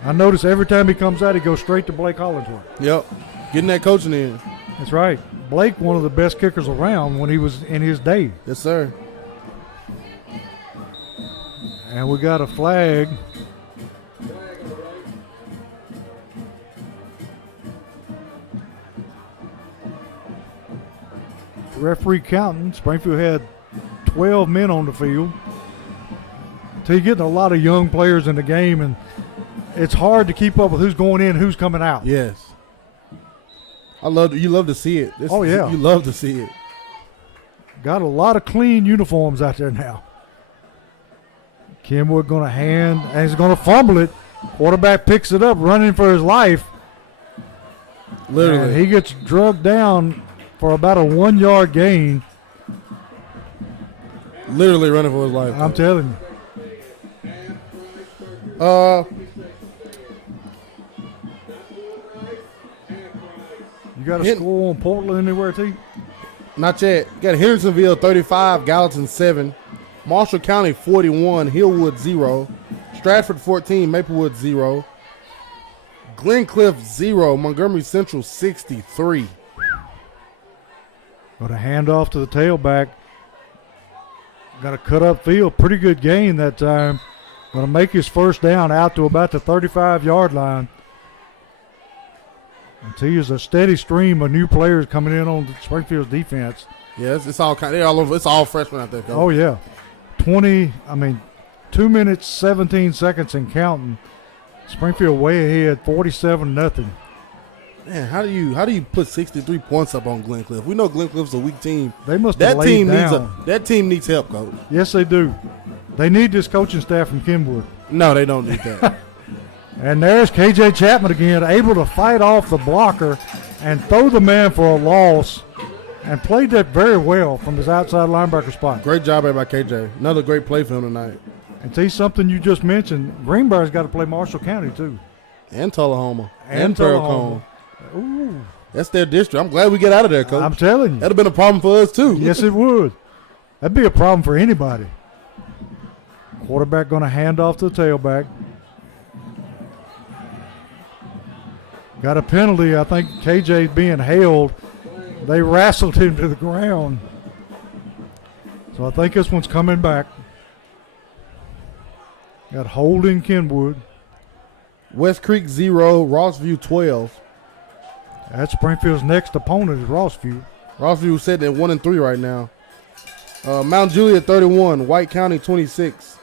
I notice every time he comes out, he goes straight to Blake Hollingsworth. Yep. Getting that coaching in. That's right. Blake, one of the best kickers around when he was in his day. Yes, sir. And we got a flag. Referee counting. Springfield had 12 men on the field. So you're getting a lot of young players in the game, and it's hard to keep up with who's going in and who's coming out. Yes. You love to see it. Oh, yeah. You love to see it. Got a lot of clean uniforms out there now. Kenwood going to hand, and he's going to fumble it. Quarterback picks it up, running for his life. Literally. And he gets drugged down for about a 1 yard gain. Literally running for his life. I'm telling you. You got a score on Portland anywhere, T? Not yet. Got Hendersonville 35, Gallatin 7, Marshall County 41, Hillwood 0, Stratford 14, Maplewood 0, Glencliff 0, Montgomery Central 63. Got a handoff to the tailback. Got a cut up field. Pretty good gain that time. Going to make his first down out to about the 35-yard line. And T is a steady stream of new players coming in on Springfield's defense. Yeah, it's all kind. They're all over. It's all freshmen out there, Coach. Oh yeah, 2 minutes 17 seconds and counting. Springfield way ahead, 47-0. Man, how do you put 63 points up on Glencliff? We know Glencliff's a weak team. They must have laid down. That team needs help, Coach. Yes, they do. They need this coaching staff from Kenwood. No, they don't need that. And there's KJ Chapman again, able to fight off the blocker and throw the man for a loss, and played that very well from his outside linebacker spot. Great job by KJ. Another great play for him tonight. And see something you just mentioned, Greenbrier's got to play Marshall County too. And Tullahoma. And Tullahoma. Ooh. That's their district. I'm glad we get out of there, Coach. I'm telling you. That'd have been a problem for us too. Yes, it would. That'd be a problem for anybody. Quarterback going to hand off to the tailback. Got a penalty. I think KJ being held. They wrestled him to the ground. So I think this one's coming back. Got holding Kenwood. West Creek 0, Rossview 12. That's Springfield's next opponent is Rossview. Rossview sitting at 1-3 right now. Mount Juliet 31, White County 26,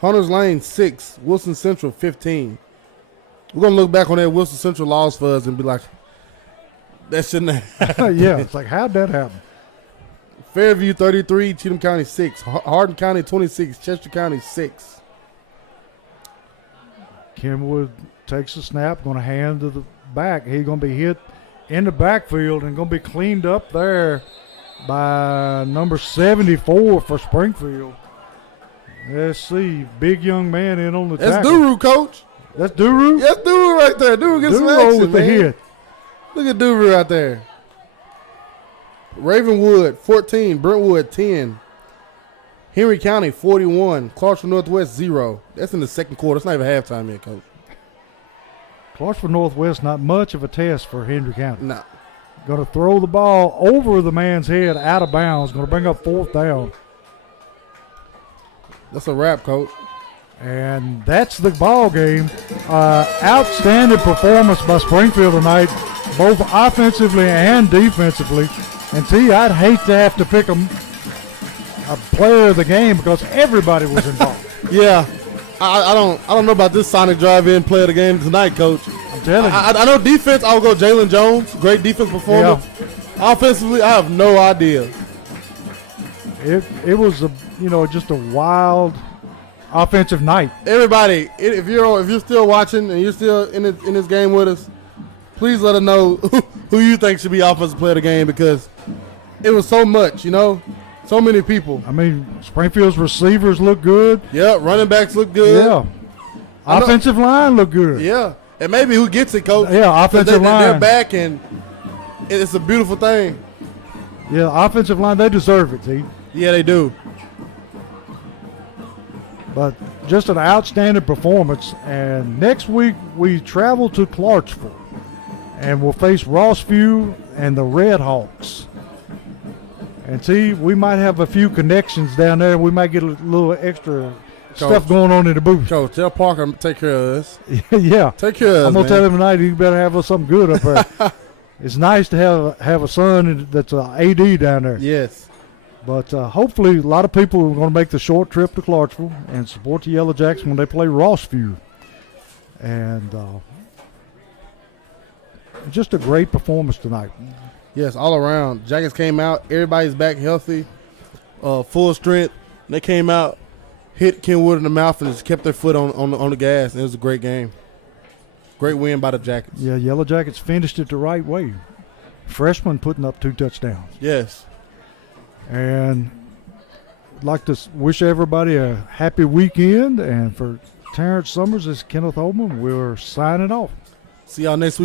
Hunters Lane 6, Wilson Central 15. We're going to look back on that Wilson Central loss for us and be like, that shouldn't have happened. Yeah, it's like, how'd that happen? Fairview 33, Cheatham County 6, Hardin County 26, Chester County 6. Kenwood takes the snap, going to hand to the back. He's going to be hit in the backfield and going to be cleaned up there by number 74 for Springfield. Let's see, big young man in on the tackle. That's Duru, Coach. That's Duru? That's Duru right there. Duru gets some Duru action, with the man. hit. Look at Duru out there. Ravenwood 14, Brentwood 10, Henry County 41, Clarksville Northwest 0. That's in the second quarter. It's not even halftime yet, Coach. Clarksville Northwest, not much of a test for Henry County. No. Going to throw the ball over the man's head out of bounds. Going to bring up 4th down. That's a wrap, Coach. And that's the ball game. Outstanding performance by Springfield tonight, both offensively and defensively. And T, I'd hate to have to pick a player of the game because everybody was involved. Yeah, I don't know about this Sonic Drive-In player of the game tonight, Coach. I'm telling you. I know defense. I'll go Jalen Jones. Great defense performance. Yeah. Offensively, I have no idea. It was just a wild offensive night. Everybody, if you're still watching and you're still in this game with us, please let us know who you think should be offensive player of the game, because it was so much, so many people. I mean, Springfield's receivers look good. Yeah, running backs look good. Yeah. Offensive line look good. Yeah, and maybe who gets it, coach? Yeah, offensive line. They're back, and it's a beautiful thing. Yeah, offensive line, they deserve it, T. Yeah, they do. But just an outstanding performance. And next week we travel to Clarksville, and we'll face Rossview and the Red Hawks. And see, we might have a few connections down there. We might get a little extra stuff going on in the booth. Coach, tell Parker to take care of us. Yeah. Take care of us, I'm going to tell man. him tonight he better have us something good up there. It's nice to have a son that's an AD down there. Yes. But hopefully a lot of people are going to make the short trip to Clarksville and support the Yellow Jackets when they play Rossview. And just a great performance tonight. Yes, all around. Jackets came out. Everybody's back healthy, full strength. They came out, hit Kenwood in the mouth, and just kept their foot on the gas. And it was a great game. Great win by the Jackets. Yeah, Yellow Jackets finished it the right way. Freshman putting up 2 touchdowns. Yes. And I'd like to wish everybody a happy weekend. And for Terrence Summers, this is Kenneth Holman. We're signing off. See y'all next week.